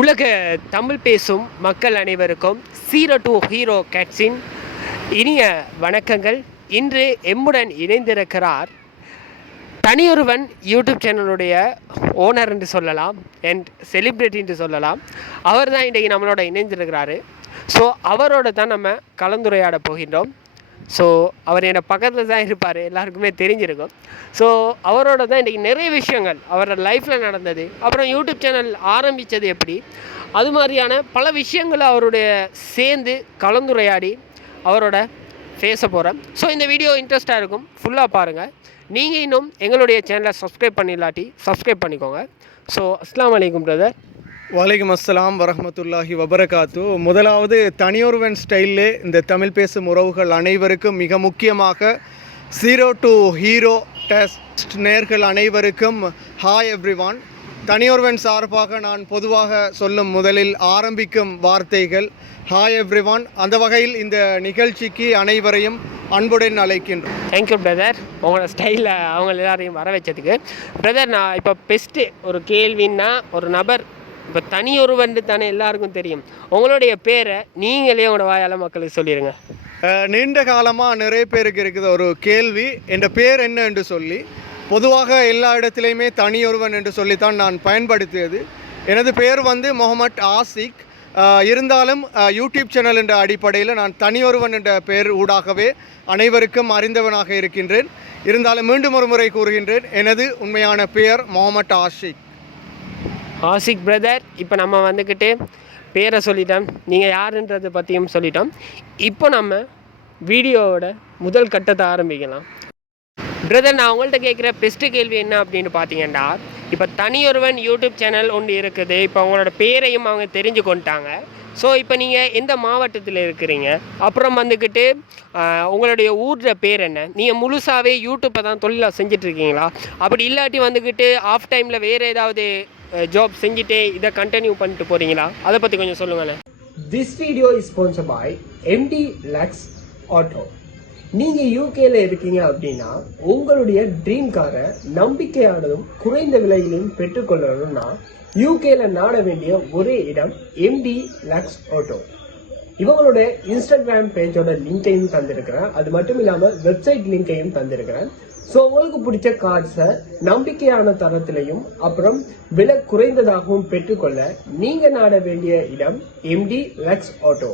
உலக தமிழ் பேசும் மக்கள் அனைவருக்கும் ஜீரோ டு ஹீரோ கேட்ஸின் இனிய வணக்கங்கள். இன்று எம்முடன் இணைந்திருக்கிறார் தனியொருவன் யூடியூப் சேனலுடைய ஓனர் என்று சொல்லலாம் அண்ட் செலிப்ரிட்டி என்று சொல்லலாம். அவர் தான் இன்றைக்கி நம்மளோட இணைந்திருக்கிறாரு. ஸோ அவரோட தான் நம்ம கலந்துரையாட போகின்றோம். ஸோ அவர் என்னை பக்கத்தில் தான் இருப்பார், எல்லாருக்குமே தெரிஞ்சிருக்கும். ஸோ அவரோட தான் இன்றைக்கி நிறைய விஷயங்கள் அவரோட லைஃப்பில் நடந்தது, அப்புறம் யூடியூப் சேனல் ஆரம்பித்தது எப்படி, அது மாதிரியான பல விஷயங்களை அவருடைய சேர்ந்து கலந்துரையாடி அவரோட பேச போகிறேன். ஸோ இந்த வீடியோ இன்ட்ரெஸ்ட்டாக இருக்கும், ஃபுல்லாக பாருங்கள். நீங்கள் இன்னும் எங்களுடைய சேனலை சப்ஸ்கிரைப் பண்ணிடலாட்டி சப்ஸ்கிரைப் பண்ணிக்கோங்க. ஸோ அஸ்ஸலாமு அலைக்கும் பிரதர். வலைக்கம் அஸ்ஸலாம் வரஹ்மத்துல்லாஹி வபரகாத்து. முதலாவது தனியொருவன் ஸ்டைலிலே இந்த தமிழ் பேசும் உறவுகள் அனைவருக்கும், மிக முக்கியமாக ஜீரோ டு ஹீரோ டெஸ்ட் நேர்கள் அனைவருக்கும் ஹாய் எவ்ரிவான். தனியொருவன் சார்பாக நான் பொதுவாக சொல்லும் முதலில் ஆரம்பிக்கும் வார்த்தைகள் ஹாய் எவ்ரிவான். அந்த வகையில் இந்த நிகழ்ச்சிக்கு அனைவரையும் அன்புடன் அழைக்கின்றோம். தேங்க்யூ பிரதர், உங்களோட ஸ்டைலில் அவங்க எல்லாரையும் வர வச்சதுக்கு. பிரதர், நான் இப்போ பெஸ்ட்டு ஒரு கேள்வின்னா, ஒரு நபர் இப்போ தனியொருவன் தானே எல்லாருக்கும் தெரியும், உங்களுடைய பேரை நீங்களே உங்களோட வாயால் மக்களுக்கு சொல்லிடுங்க. நீண்ட காலமாக நிறைய பேருக்கு இருக்குது ஒரு கேள்வி, என் பேர் என்ன என்று சொல்லி. பொதுவாக எல்லா இடத்துலையுமே தனியொருவன் என்று சொல்லித்தான் நான் பயன்படுத்தியது. எனது பேர் முகமட் ஆசிக். இருந்தாலும் யூடியூப் சேனல் என்ற அடிப்படையில் நான் தனியொருவன் என்ற பெயர் ஊடாகவே அனைவருக்கும் அறிந்தவனாக இருக்கின்றேன். இருந்தாலும் மீண்டும் ஒரு முறை கூறுகின்றேன், எனது உண்மையான பெயர் முகமட் ஆசிக். ஆசிக் பிரதர், இப்போ நம்ம வந்துக்கிட்டு பேரை சொல்லிட்டோம், நீங்கள் யாருன்றதை பற்றியும் சொல்லிட்டோம். இப்போ நம்ம வீடியோவோட முதல் கட்டத்தை ஆரம்பிக்கலாம். பிரதர், நான் உங்கள்கிட்ட கேட்குற பெஸ்ட்டு கேள்வி என்ன அப்படின்னு பார்த்தீங்கன்னா, இப்போ தனியொருவன் யூடியூப் சேனல் ஒன்று இருக்குது, இப்போ அவங்களோட பேரையும் அவங்க தெரிஞ்சு கொண்டாங்க. ஸோ இப்போ நீங்கள் எந்த மாவட்டத்தில் இருக்கிறீங்க, அப்புறம் வந்துக்கிட்டு உங்களுடைய ஊர்ற பேர் என்ன, நீங்கள் முழுசாகவே யூடியூப்பை தான் தொழிலாக செஞ்சிட்ருக்கீங்களா, அப்படி இல்லாட்டி வந்துக்கிட்டு ஆஃப் டைமில் வேறு ஏதாவது ஜாப் செஞ்சுட்டே இதை கண்டினியூ பண்ணிட்டு போகிறீங்களா, அதை பற்றி கொஞ்சம் சொல்லுங்களேன். This video is sponsored by MD Lux Auto. நீங்கள் யூகேல இருக்கீங்க அப்படின்னா உங்களுடைய ட்ரீம் காரை நம்பிக்கையானதும் குறைந்த விலையிலும் பெற்றுக்கொள்ளணும்னா யூகேல நாட வேண்டிய ஒரே இடம் MD லக்ஸ் ஆட்டோ. இவங்களோட இன்ஸ்டாகிராம் பேஜோட லிங்கையும் தந்திருக்கிறேன், அது மட்டும் இல்லாமல் வெப்சைட் லிங்கையும் தந்திருக்கிறேன். ஸோ உங்களுக்கு பிடிச்ச கார்ட்ஸை நம்பிக்கையான தரத்திலையும் அப்புறம் விலை குறைந்ததாகவும் பெற்றுக்கொள்ள நீங்கள் நாட வேண்டிய இடம் MD லக்ஸ் ஆட்டோ.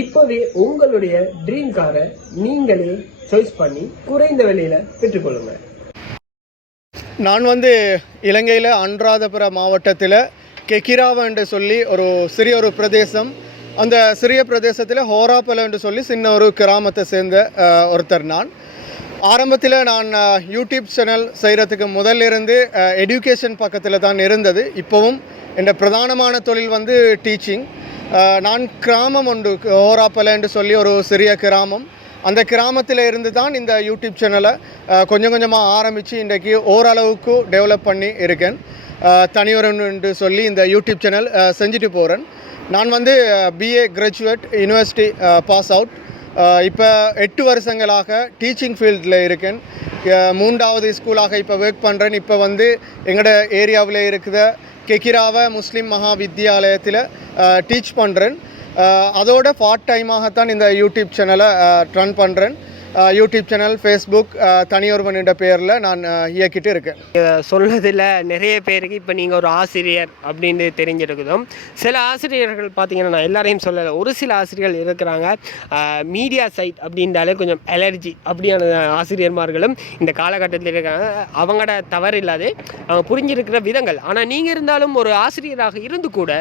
இப்போவே உங்களுடைய ட்ரீம் காரை நீங்களே சாய்ஸ் பண்ணி குறைந்த விலையில பெற்றுக்கொள்ளுங்க. நான் இலங்கையில் அனுராதபுர மாவட்டத்தில் கெக்கிராவா என்று சொல்லி ஒரு சிறிய ஒரு பிரதேசம், அந்த சிறிய பிரதேசத்தில் ஹோராப்பல என்று சொல்லி சின்ன ஒரு கிராமத்தை சேர்ந்த ஒருத்தர். நான் ஆரம்பத்தில் யூடியூப் சேனல் செய்கிறதுக்கு முதலிருந்து எஜுகேஷன் பக்கத்தில் தான் இருந்தது. இப்போவும் என் பிரதானமான தொழில் டீச்சிங். நான் கிராமம் ஒன்று ஹோராப்பல என்று சொல்லி ஒரு சிறிய கிராமம், அந்த கிராமத்தில் இருந்து தான் இந்த யூடியூப் சேனலை கொஞ்சம் கொஞ்சமாக ஆரம்பித்து இன்றைக்கு ஓரளவுக்கு டெவலப் பண்ணி இருக்கேன். தனியொருவன் என்று சொல்லி இந்த யூடியூப் சேனல் செஞ்சுட்டு போகிறேன். நான் BA graduate, university pass out. இப்போ 8 வருஷங்களாக டீச்சிங் ஃபீல்டில் இருக்கேன். 3வது ஸ்கூலாக இப்போ ஒர்க் பண்ணுறேன். இப்போ எங்களோட ஏரியாவில் இருக்கிற கெக்கிராவா முஸ்லீம் மகா வித்தியாலயத்தில் டீச் பண்ணுறேன். அதோட பார்ட் டைமாகத்தான் இந்த யூடியூப் சேனலை ரன் பண்ணுறேன். யூடியூப் சேனல், ஃபேஸ்புக் தனியொருவன் என்ற பெயரில் நான் இயக்கிட்டு இருக்கேன். சொன்னதில் நிறைய பேருக்கு இப்போ நீங்கள் ஒரு ஆசிரியர் அப்படின்னு தெரிஞ்சிருக்குதும். சில ஆசிரியர்கள் பார்த்தீங்கன்னா, நான் எல்லாரையும் சொல்லலை, ஒரு சில ஆசிரியர்கள் இருக்கிறாங்க மீடியா சைட் அப்படின்றாலே கொஞ்சம் அலர்ஜி அப்படியான ஆசிரியர்மார்களும் இந்த காலகட்டத்தில் இருக்காங்க. அவங்களோட தவறு இல்லாது அவங்க புரிஞ்சிருக்கிற விதங்கள். ஆனால் நீங்கள் இருந்தாலும் ஒரு ஆசிரியராக இருந்து கூட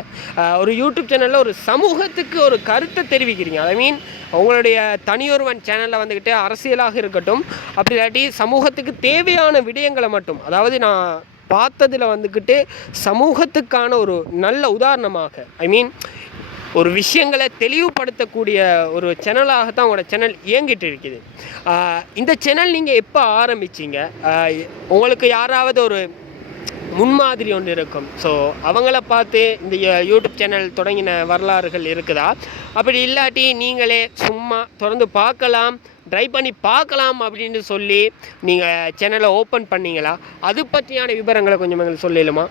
ஒரு யூடியூப் சேனலில் ஒரு சமூகத்துக்கு ஒரு கருத்தை தெரிவிக்கிறீங்க. ஐ மீன், உங்களுடைய தனியொருவன் சேனலில் வந்துக்கிட்டு அரசியலாக இருக்கட்டும், அப்படி இல்லாட்டி சமூகத்துக்கு தேவையான விடயங்களை மட்டும், அதாவது நான் பார்த்ததில் வந்துக்கிட்டு சமூகத்துக்கான ஒரு நல்ல உதாரணமாக, ஐ மீன் ஒரு விஷயங்களை தெளிவுபடுத்தக்கூடிய ஒரு சேனலாகத்தான் உங்களோட சேனல் இயங்கிட்டு இருக்குது. இந்த சேனல் நீங்கள் எப்போ ஆரம்பிச்சிங்க? உங்களுக்கு யாராவது ஒரு முன்மாதிரி ஒன்று இருக்கும், ஸோ அவங்கள பார்த்து இந்த யூடியூப் சேனல் தொடங்கின வரலாறுகள் இருக்குதா, அப்படி இல்லாட்டி நீங்களே சும்மா திறந்து பார்க்கலாம், ட்ரை பண்ணி பார்க்கலாம் அப்படின்னு சொல்லி நீங்கள் சேனலை ஓப்பன் பண்ணிங்களா? அது பற்றியான விவரங்களை கொஞ்சம் எங்களுக்கு சொல்லலுமா?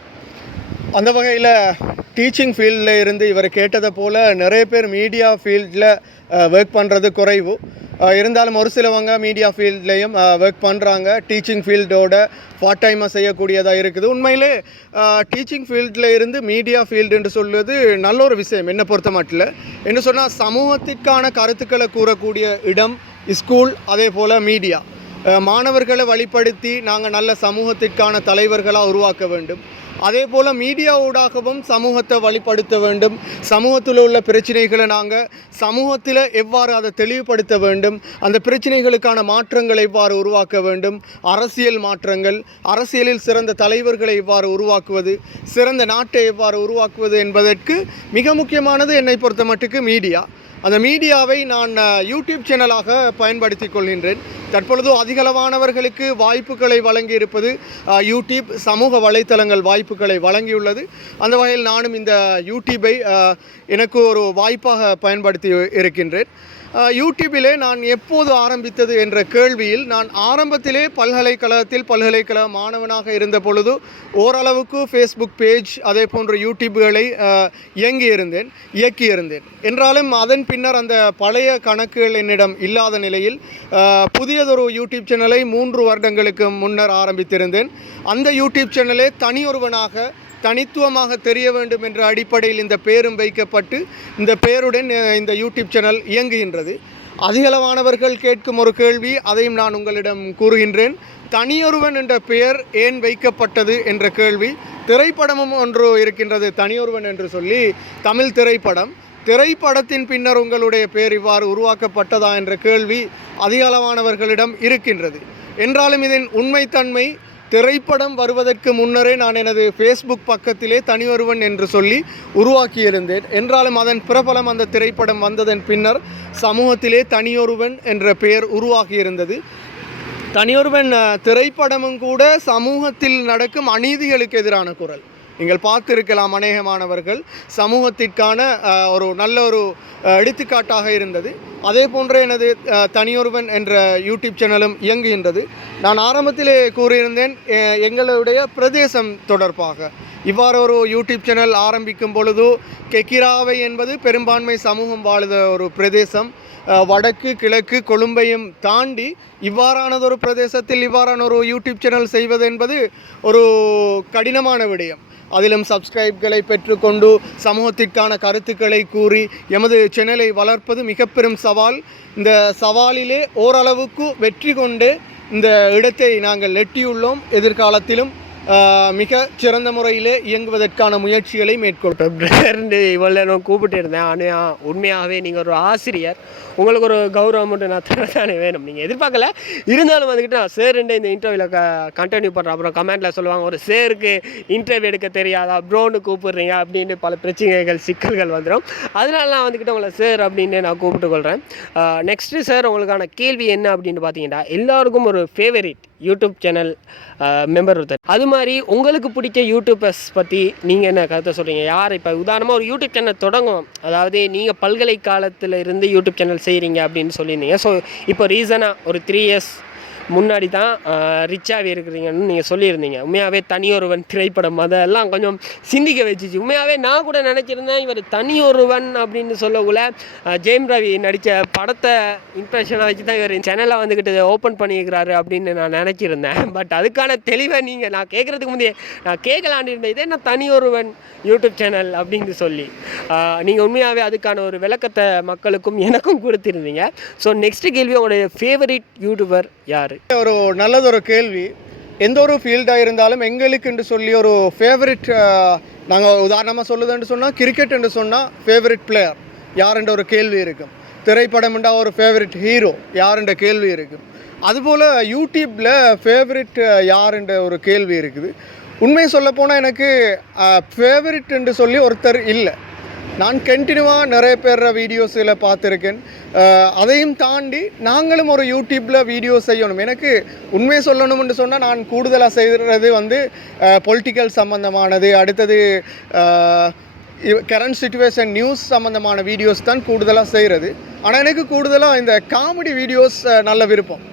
அந்த வகையில் டீச்சிங் ஃபீல்டில் இருந்து இவர் கேட்டதை போல் நிறைய பேர் மீடியா ஃபீல்டில் ஒர்க் பண்ணுறது குறைவு. இருந்தாலும் ஒரு சிலவங்க மீடியா ஃபீல்ட்லேயும் ஒர்க் பண்ணுறாங்க. டீச்சிங் ஃபீல்டோட பார்ட் டைமாக செய்யக்கூடியதாக இருக்குது. உண்மையிலே டீச்சிங் ஃபீல்டில் இருந்து மீடியா ஃபீல்டுன்னு சொல்வது நல்ல ஒரு விஷயம் என்னை பொறுத்த மட்டும். என்ன சொன்னால் சமூகத்திற்கான கருத்துக்களை கூறக்கூடிய இடம் ஸ்கூல், அதே போல் மீடியா. மாணவர்களை வழிப்படுத்தி நாங்கள் நல்ல சமூகத்திற்கான தலைவர்களாக உருவாக்க வேண்டும். அதே போல் மீடியா ஊடாகவும் சமூகத்தை வழிப்படுத்த வேண்டும். சமூகத்தில் உள்ள பிரச்சனைகளை நாங்கள் சமூகத்தில் எவ்வாறு அதை தெளிவுபடுத்த வேண்டும், அந்த பிரச்சனைகளுக்கான மாற்றங்களை எவ்வாறு உருவாக்க வேண்டும், அரசியல் மாற்றங்கள், அரசியலில் சிறந்த தலைவர்களை எவ்வாறு உருவாக்குவது, சிறந்த நாட்டை எவ்வாறு உருவாக்குவது என்பதற்கு மிக முக்கியமானது என்னை பொறுத்த மட்டுக்கு மீடியா. அந்த மீடியாவை நான் யூடியூப் சேனலாக பயன்படுத்தி கொள்கின்றேன். தற்பொழுது அதிகளவானவர்களுக்கு வாய்ப்புகளை வழங்கி இருப்பது யூடியூப், சமூக வலைத்தளங்கள் வாய்ப்புகளை வழங்கியுள்ளது. அந்த வகையில் நானும் இந்த யூடியூப்பை எனக்கு ஒரு வாய்ப்பாக பயன்படுத்தி இருக்கின்றேன். யூடியூப்பிலே நான் எப்போது ஆரம்பித்தது என்ற கேள்வியில், நான் ஆரம்பத்திலே பல்கலைக்கழக மாணவனாக இருந்த பொழுது ஓரளவுக்கு ஃபேஸ்புக் பேஜ் அதே போன்ற யூடியூப்களை இயக்கியிருந்தேன். என்றாலும் அதன் பின்னர் அந்த பழைய கணக்குகள் என்னிடம் இல்லாத நிலையில் புதியதொரு யூடியூப் சேனலை 3 வருடங்களுக்கு முன்னர் ஆரம்பித்திருந்தேன். அந்த யூடியூப் சேனலே தனியொருவனாக தனித்துவமாக தெரிய வேண்டும் என்ற அடிப்படையில் இந்த பேரும் வைக்கப்பட்டு இந்த பேருடன் இந்த யூடியூப் சேனல் இயங்குகின்றது. அதிகளவானவர்கள் கேட்கும் ஒரு கேள்வி, அதையும் நான் உங்களிடம் கூறுகின்றேன். தனியொருவன் என்ற பெயர் ஏன் வைக்கப்பட்டது என்ற கேள்வி. திரைப்படமும் ஒன்று இருக்கின்றது, தனியொருவன் என்று சொல்லி, தமிழ் திரைப்படத்தின் பின்னர் உங்களுடைய பெயர் இவ்வாறு உருவாக்கப்பட்டதா என்ற கேள்வி அதிகளவானவர்களிடம் இருக்கின்றது. என்றாலும் இதன் உண்மைத்தன்மை, திரைப்படம் வருவதற்கு முன்னரே நான் எனது ஃபேஸ்புக் பக்கத்திலே தனியொருவன் என்று சொல்லி உருவாக்கியிருந்தேன். என்றாலும் அதன் பிரபலம் அந்த திரைப்படம் வந்ததன் பின்னர் சமூகத்திலே தனியொருவன் என்ற பெயர் உருவாகியிருந்தது. தனியொருவன் திரைப்படமும் கூட சமூகத்தில் நடக்கும் அநீதிகளுக்கு எதிரான குரல். நீங்கள் பார்த்திருக்கலாம், அநேகமானவர்கள் சமூகத்திற்கான ஒரு நல்ல ஒரு எடுத்துக்காட்டாக இருந்தது. அதே போன்ற எனது தனியொருவன் என்ற யூடியூப் சேனலும் இயங்குகின்றது. நான் ஆரம்பத்திலே கூறியிருந்தேன், எங்களுடைய பிரதேசம் தொடர்பாக இவ்வாறு ஒரு யூடியூப் சேனல் ஆரம்பிக்கும் பொழுது, கெக்கிராவை என்பது பெரும்பான்மை சமூகம் வாழுத ஒரு பிரதேசம். வடக்கு கிழக்கு கொழும்பையும் தாண்டி இவ்வாறானதொரு பிரதேசத்தில் இவ்வாறான ஒரு யூடியூப் சேனல் செய்வது என்பது ஒரு கடினமான விடயம். அதிலும் சப்ஸ்கிரைப்களை பெற்றுக்கொண்டு சமூகத்திற்கான கருத்துக்களை கூறி எமது சேனலை வளர்ப்பது மிக பெரும் சவால். இந்த சவாலிலே ஓரளவுக்கு வெற்றி கொண்டு இந்த இடத்தை நாங்கள் எட்டியுள்ளோம். எதிர்காலத்திலும் மிக சிறந்த முறையிலே இயங்குவதற்கான முயற்சிகளை மேற்கொள்கிறோம். இவ்வளோ நான் கூப்பிட்டு இருந்தேன். ஆனால் உண்மையாகவே நீங்கள் ஒரு ஆசிரியர், உங்களுக்கு ஒரு கௌரவம் மட்டும் நான் தரத்தானே வேணும். நீங்கள் எதிர்பார்க்கல, இருந்தாலும் வந்துக்கிட்டு நான் சேருண்டு இந்த இன்டர்வியூவில் கண்டினியூ பண்ணுறேன். அப்புறம் கமெண்ட்டில் சொல்லுவாங்க, ஒரு சேருக்கு இன்டர்வியூ எடுக்க தெரியாதா, ப்ரோன்னு கூப்பிடுறீங்க அப்படின்னு பல பிரச்சனைகள் சிக்கல்கள் வந்துடும். அதனால நான் வந்துக்கிட்டு உங்களை சேர் அப்படின்னு நான் கூப்பிட்டு கொள்கிறேன். நெக்ஸ்ட்டு சார், உங்களுக்கான கேள்வி என்ன அப்படின்னு பார்த்தீங்கன்னா, எல்லாருக்கும் ஒரு ஃபேவரட் யூடியூப் சேனல் மெம்பர் ஒருத்தர். அது மாதிரி உங்களுக்கு பிடிச்ச யூடியூபர்ஸ் பற்றி நீங்கள் என்ன கருத்தை சொல்கிறீங்க? யார் இப்போ உதாரணமாக ஒரு யூடியூப் சேனல் தொடங்கும், அதாவது நீங்கள் பல்கலைக்காலத்தில் இருந்து யூடியூப் சேனல் செய்கிறீங்க அப்படின்னு சொல்லியிருந்தீங்க. ஸோ இப்போ ரீசனாக ஒரு 3 இயர்ஸ் முன்னாடி தான் ரிச்சாகவே இருக்கிறீங்கன்னு நீங்கள் சொல்லியிருந்தீங்க. உண்மையாகவே தனியொருவன் திரைப்படம் அதெல்லாம் கொஞ்சம் சிந்திக்க வச்சிச்சு. உண்மையாகவே நான் கூட நினச்சிருந்தேன், இவர் தனியொருவன் அப்படின்னு சொல்லக்குள்ள ஜெயம் ரவி நடித்த படத்தை இம்ப்ரெஷனாக வச்சு தான் இவர் சேனலை வந்துக்கிட்டு ஓப்பன் பண்ணியிருக்கிறாரு அப்படின்னு நான் நினச்சிருந்தேன். பட் அதுக்கான தெளிவை நீங்கள் நான் கேட்குறதுக்கு முந்தைய நான் கேட்கலான்னு இருந்தேன், இதே நான் தனியொருவன் யூடியூப் சேனல் அப்படின்னு சொல்லி நீங்கள் உண்மையாகவே அதுக்கான ஒரு விளக்கத்தை மக்களுக்கும் எனக்கும் கொடுத்துருந்தீங்க. ஸோ நெக்ஸ்ட் கேள்வி, உங்களுடைய ஃபேவரட் யூடியூபர் யார்? ஒரு நல்லதொரு கேள்வி. எந்த ஒரு ஃபீல்டாக இருந்தாலும் எங்களுக்கு என்று சொல்லி ஒரு ஃபேவரட், நாங்கள் உதாரணமாக சொல்லுதுன்னு சொன்னால் கிரிக்கெட் என்று சொன்னால் ஃபேவரட் பிளேயர் யாருன்ற ஒரு கேள்வி இருக்கும். திரைப்படம்ண்டா ஒரு ஃபேவரட் ஹீரோ யாருன்ற கேள்வி இருக்கும். அதுபோல் யூடியூப்பில் ஃபேவரட் யாருன்ற ஒரு கேள்வி இருக்குது. உண்மை சொல்லப்போனால் எனக்கு ஃபேவரட் என்று சொல்லி ஒருத்தர் இல்லை. நான் கண்டினியூவாக நிறைய பேர் வீடியோஸில் பார்த்துருக்கேன். அதையும் தாண்டி நாங்களும் ஒரு யூடியூப்பில் வீடியோ செய்யணும். எனக்கு உண்மையை சொல்லணும்னு சொன்னால் நான் கூடுதலாக செய்கிறது வந்து பொலிட்டிக்கல் சம்மந்தமானது, அடுத்தது கரண்ட் சிச்சுவேஷன் நியூஸ் சம்மந்தமான வீடியோஸ் தான் கூடுதலாக செய்கிறது. ஆனால் எனக்கு கூடுதலாக இந்த காமெடி வீடியோஸ் நல்ல விருப்பம்.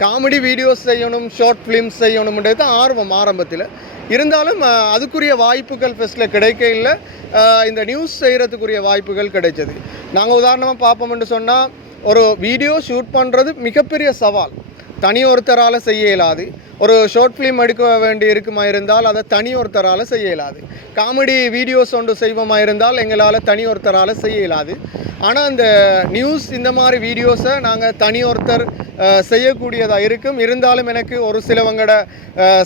காமெடி வீடியோஸ் செய்யணும், ஷார்ட் ஃபிலிம்ஸ் செய்யணும்ன்றது தான் ஆர்வம் ஆரம்பத்தில். இருந்தாலும் அதுக்குரிய வாய்ப்புகள் ஃபஸ்ட்டில் கிடைக்க இல்லை. இந்த நியூஸ் செய்கிறதுக்குரிய வாய்ப்புகள் கிடைச்சது. நாங்கள் உதாரணமாக பார்ப்போம்னு சொன்னால், ஒரு வீடியோ ஷூட் பண்ணுறது மிகப்பெரிய சவால். தனி ஒருத்தரால் செய்ய இயலாது. ஒரு ஷார்ட் ஃபிலிம் எடுக்க வேண்டி இருக்குமா இருந்தால் அதை தனி ஒருத்தரால் செய்ய இயலாது. காமெடி வீடியோஸ் ஒன்று செய்வோமா இருந்தால் எங்களால் தனி ஒருத்தரால் செய்ய இயலாது. ஆனால் இந்த நியூஸ் இந்த மாதிரி வீடியோஸை நாங்கள் தனி ஒருத்தர் செய்யக்கூடியதாக இருக்கும். இருந்தாலும் எனக்கு ஒரு சிலவங்களோட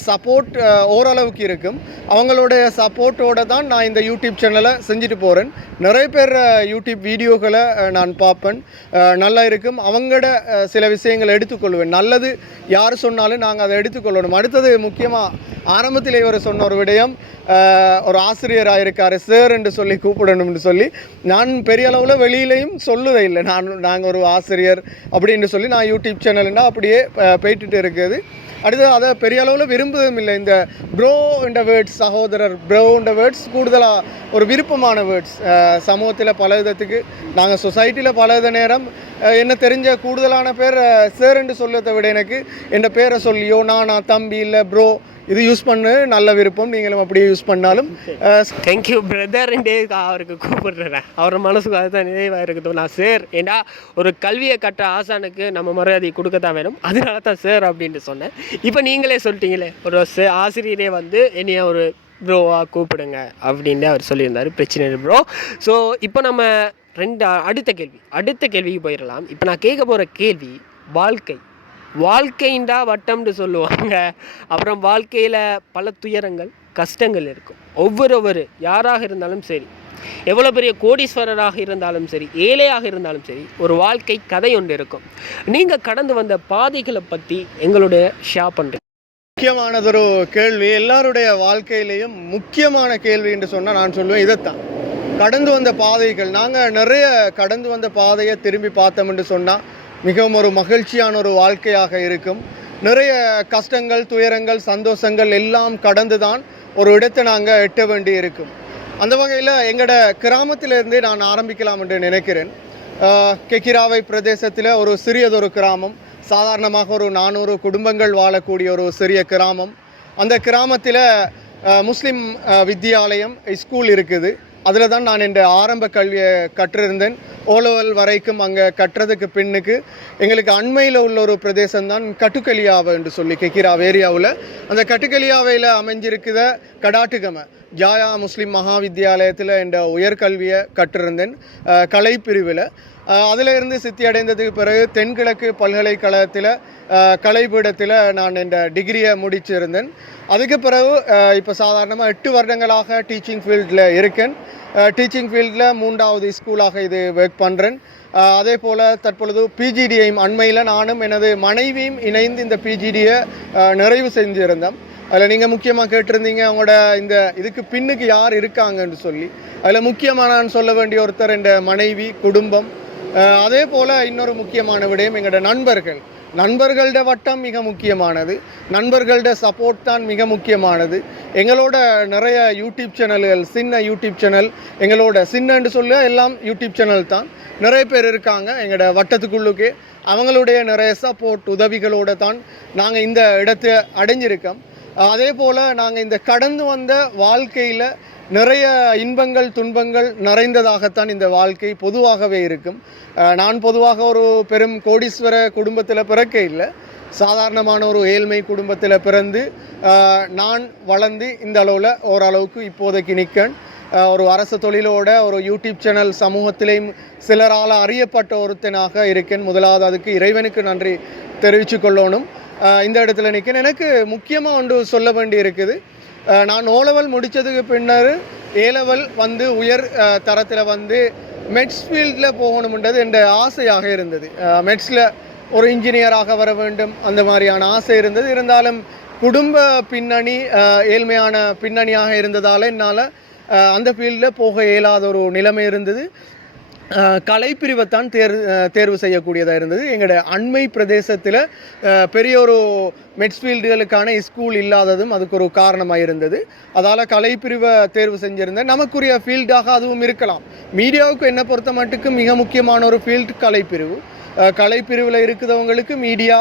சப்போர்ட் ஓரளவுக்கு இருக்கும். அவங்களுடைய சப்போர்ட்டோடு தான் நான் இந்த யூடியூப் சேனலை செஞ்சுட்டு போகிறேன். நிறைய பேர் யூடியூப் வீடியோக்களை நான் பார்ப்பேன், நல்லா இருக்கும். அவங்களோட சில விஷயங்களை எடுத்துக்கொள்வேன். நல்லது யார் சொன்னாலும் நாங்கள் அதை எடுத்துக்கொள்ளணும். அடுத்தது முக்கியமாக ஆரம்பத்தில் இவர் சொன்ன ஒரு விடயம், ஒரு ஆசிரியராக இருக்கார் சார் என்று சொல்லி கூப்பிடணும்னு சொல்லி நான் பெரிய அளவில் வெளியிலையும் சொல்லுதே இல்லை. நாங்கள் ஒரு ஆசிரியர் அப்படின்னு சொல்லி நான் யூடியூப் சேனல்னா அப்படியே போயிட்டு இருக்குது. அடுத்தது அதை பெரிய அளவில் விரும்புவதும் இல்லை. இந்த ப்ரோ என்ற வேர்ட்ஸ், சகோதரர் ப்ரோ என்ற வேர்ட்ஸ் கூடுதலாக ஒரு விருப்பமான வேர்ட்ஸ். சமூகத்தில் பல விதத்துக்கு நாங்கள் சொசைட்டியில் பல வித நேரம் என்ன தெரிஞ்ச கூடுதலான பேர் சார் என்று சொல்லத்தை விட எனக்கு என் பேரை சொல்லியோ நானா தம்பி இல்லை ப்ரோ இது யூஸ் பண்ணு நல்ல விருப்பம். நீங்களும் அப்படியே யூஸ் பண்ணாலும் தேங்க்யூ பிரதர் அவருக்கு கூப்பிடுறேன். அவர் மனசுக்கு அதுதான் நினைவாக இருக்குது. நான் சார் ஏண்டா ஒரு கல்வியை கற்ற ஆசானுக்கு நம்ம மரியாதை கொடுக்கத்தான் வேணும், அதனால தான் சார் அப்படின்ட்டு சொன்னேன். இப்போ நீங்களே சொல்லிட்டீங்களே, ஒரு ஆசிரியரே வந்து என்னைய ஒரு ப்ரோவாக கூப்பிடுங்க அப்படின்னு அவர் சொல்லியிருந்தார். பிரச்சனை இல்லை ப்ரோ. ஸோ இப்போ நம்ம அடுத்த கேள்விக்கு போயிடலாம். இப்போ நான் கேட்க போகிற கேள்வி, வாழ்க்கைண்டா வட்டம்னு சொல்லுவாங்க. அப்புறம் வாழ்க்கையில் பல துயரங்கள் கஷ்டங்கள் இருக்கும். ஒவ்வொரு யாராக இருந்தாலும் சரி, எவ்வளோ பெரிய கோடீஸ்வரராக இருந்தாலும் சரி, ஏழையாக இருந்தாலும் சரி, ஒரு வாழ்க்கை கதை ஒன்று இருக்கும். நீங்கள் கடந்து வந்த பாதைகளை பற்றி எங்களுடைய ஷேர் பண்ணுறீங்க. முக்கியமானதொரு கேள்வி, எல்லாருடைய வாழ்க்கையிலையும் முக்கியமான கேள்வி என்று சொன்னால் நான் சொல்லுவேன் இதைத்தான். கடந்து வந்த பாதைகள், நாங்கள் நிறைய கடந்து வந்த பாதையை திரும்பி பார்த்தோம் என்று சொன்னால் மிகவும் ஒரு மகிழ்ச்சியான ஒரு வாழ்க்கையாக இருக்கும். நிறைய கஷ்டங்கள், துயரங்கள், சந்தோஷங்கள் எல்லாம் கடந்து தான் ஒரு இடத்தை நாங்கள் எட்ட வேண்டி இருக்கும். அந்த வகையில் எங்களோட கிராமத்திலிருந்தே நான் ஆரம்பிக்கலாம் என்று நினைக்கிறேன். கெக்கிராவை பிரதேசத்தில் ஒரு சிறியதொரு கிராமம், சாதாரணமாக ஒரு 400 குடும்பங்கள் வாழக்கூடிய ஒரு சிறிய கிராமம். அந்த கிராமத்தில் முஸ்லீம் வித்தியாலயம் ஸ்கூல் இருக்குது. அதில் தான் நான் என் ஆரம்ப கல்வியை கற்றிருந்தேன். ஓலோவல் வரைக்கும் அங்கே கட்டுறதுக்கு பின்னுக்கு எங்களுக்கு அண்மையில் உள்ள ஒரு பிரதேசம்தான் கட்டுக்கலியாவை என்று சொல்லி கெக்கிராவ் ஏரியாவில். அந்த கட்டுக்கலியாவையில் அமைஞ்சிருக்கிற கடாட்டுகம ஜாயா முஸ்லீம் மகாவித்தியாலயத்தில் என் உயர்கல்வியை கற்றிருந்தேன் கலைப்பிரிவில். அதில் இருந்து சித்தி அடைந்ததுக்கு பிறகு தென்கிழக்கு பல்கலைக்கழகத்தில் கலைப்பீடத்தில் நான் என் டிகிரியை முடிச்சிருந்தேன். அதுக்கு பிறகு இப்போ சாதாரணமாக 8 வருடங்களாக டீச்சிங் ஃபீல்டில் இருக்கேன். டீச்சிங் ஃபீல்டில் 3வது ஸ்கூலாக இது ஒர்க் பண்ணுறேன். அதே போல் தற்பொழுது பிஜிடியையும் அண்மையில் நானும் எனது மனைவியும் இணைந்து இந்த பிஜிடியை நிறைவு செஞ்சுருந்தோம். அதில் நீங்கள் முக்கியமாக கேட்டிருந்தீங்க அவங்களோட இந்த இதுக்கு பின்னுக்கு யார் இருக்காங்கன்னு சொல்லி. அதில் முக்கியமாக நான் சொல்ல வேண்டிய ஒருத்தர் என் மனைவி, குடும்பம். அதே போல் இன்னொரு முக்கியமான விடயம் எங்களோட நண்பர்களோட வட்டம் மிக முக்கியமானது. நண்பர்களோட சப்போர்ட் தான் மிக முக்கியமானது. எங்களோட நிறைய யூடியூப் சேனல்கள், சின்ன யூடியூப் சேனல், எங்களோட சின்னன்னு சொல்ல எல்லாம் யூடியூப் சேனல் தான் நிறைய பேர் இருக்காங்க எங்களோட வட்டத்துக்குள்ளுக்கே. அவங்களுடைய நிறைய சப்போர்ட் உதவிகளோடு தான் நாங்கள் இந்த இடத்தை அடைஞ்சிருக்கோம். அதே போல் நாங்கள் இந்த கடந்து வந்த வாழ்க்கையில் நிறைய இன்பங்கள் துன்பங்கள் நிறைந்ததாகத்தான் இந்த வாழ்க்கை பொதுவாகவே இருக்கும். நான் பொதுவாக ஒரு பெரும் கோடீஸ்வர குடும்பத்தில் பிறக்க இல்லை, சாதாரணமான ஒரு ஏழ்மை குடும்பத்தில் பிறந்து நான் வளர்ந்து இந்த அளவில் ஓரளவுக்கு இப்போதைக்கு நிற்கேன். ஒரு அரசு தொழிலோட ஒரு யூடியூப் சேனல் சமூகத்திலேயும் சிலரால் அறியப்பட்ட ஒருத்தனாக இருக்கேன். முதலாவது அதுக்கு இறைவனுக்கு நன்றி தெரிவித்து கொள்ளணும். இந்த இடத்துல நிற்கேன். எனக்கு முக்கியமாக ஒன்று சொல்ல வேண்டி இருக்குது. நான் ஓலெவல் முடித்ததுக்கு பின்னர் ஏலெவல் வந்து உயர் தரத்தில் வந்து மெட்ஸ் ஃபீல்டில் போகணும்ன்றது என் ஆசையாக இருந்தது. மெட்ஸில் ஒரு இன்ஜினியராக வர வேண்டும் அந்த மாதிரியான ஆசை இருந்தது. இருந்தாலும் குடும்ப பின்னணி ஏழ்மையான பின்னணியாக இருந்ததால் என்னால் அந்த ஃபீல்டில் போக இயலாத ஒரு நிலைமை இருந்தது. கலைப்பிரிவைத்தான் தேர்வு செய்யக்கூடியதாக இருந்தது. எங்களோட அண்மை பிரதேசத்தில் பெரிய ஒரு மெட்ஸ் ஃபீல்டுகளுக்கான ஸ்கூல் இல்லாததும் அதுக்கு ஒரு காரணமாக இருந்தது. அதால் கலைப்பிரிவை தேர்வு செஞ்சுருந்தேன். நமக்குரிய ஃபீல்டாக அதுவும் இருக்கலாம். மீடியாவுக்கு என்னை பொறுத்த மட்டுக்கு மிக முக்கியமான ஒரு ஃபீல்டு கலைப்பிரிவு. கலைப்பிரிவில் இருக்கிறவங்களுக்கு மீடியா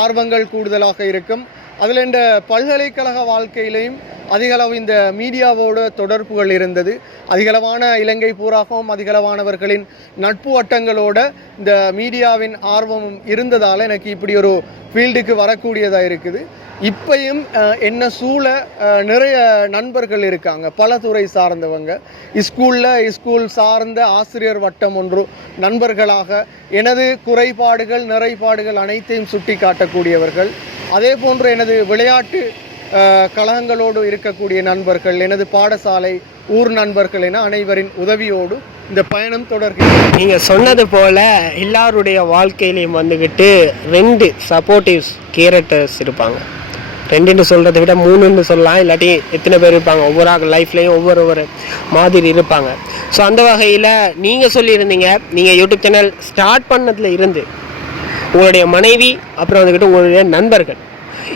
ஆர்வங்கள் கூடுதலாக இருக்கும். அதில் இந்த பல்கலைக்கழக வாழ்க்கையிலையும் அதிகளவு இந்த மீடியாவோட தொடர்புகள் இருந்தது. அதிகளவான இலங்கை பூராகவும் அதிகளவானவர்களின் நட்பு வட்டங்களோட இந்த மீடியாவின் ஆர்வமும் இருந்ததால் எனக்கு இப்படி ஒரு ஃபீல்டுக்கு வரக்கூடியதாக இருக்குது. இப்பையும் என்ன சூழ நிறைய நண்பர்கள் இருக்காங்க, பல துறை சார்ந்தவங்க. ஸ்கூல் சார்ந்த ஆசிரியர் வட்டம் ஒன்று நண்பர்களாக எனது குறைபாடுகள் நிறைபாடுகள் அனைத்தையும் சுட்டி காட்டக்கூடியவர்கள். அதே போன்று எனது விளையாட்டு கழகங்களோடு இருக்கக்கூடிய நண்பர்கள், எனது பாடசாலை ஊர் நண்பர்கள் என அனைவரின் உதவியோடு இந்த பயணம் தொடர்கிறது. நீங்கள் சொன்னது போல் எல்லாருடைய வாழ்க்கையிலையும் வந்துக்கிட்டு 2 சப்போர்ட்டிவ்ஸ் கேரக்டர்ஸ் இருப்பாங்க. 2ன்னு சொல்கிறத விட 3ன்னு சொல்லலாம், இல்லாட்டி எத்தனை பேர் இருப்பாங்க. ஒவ்வொரு லைஃப்லேயும் ஒவ்வொரு மாதிரி இருப்பாங்க. ஸோ அந்த வகையில் நீங்கள் சொல்லியிருந்தீங்க, நீங்கள் யூடியூப் சேனல் ஸ்டார்ட் பண்ணதில் இருந்து உங்களுடைய மனைவி அப்புறம் வந்துக்கிட்டு உங்களுடைய நண்பர்கள்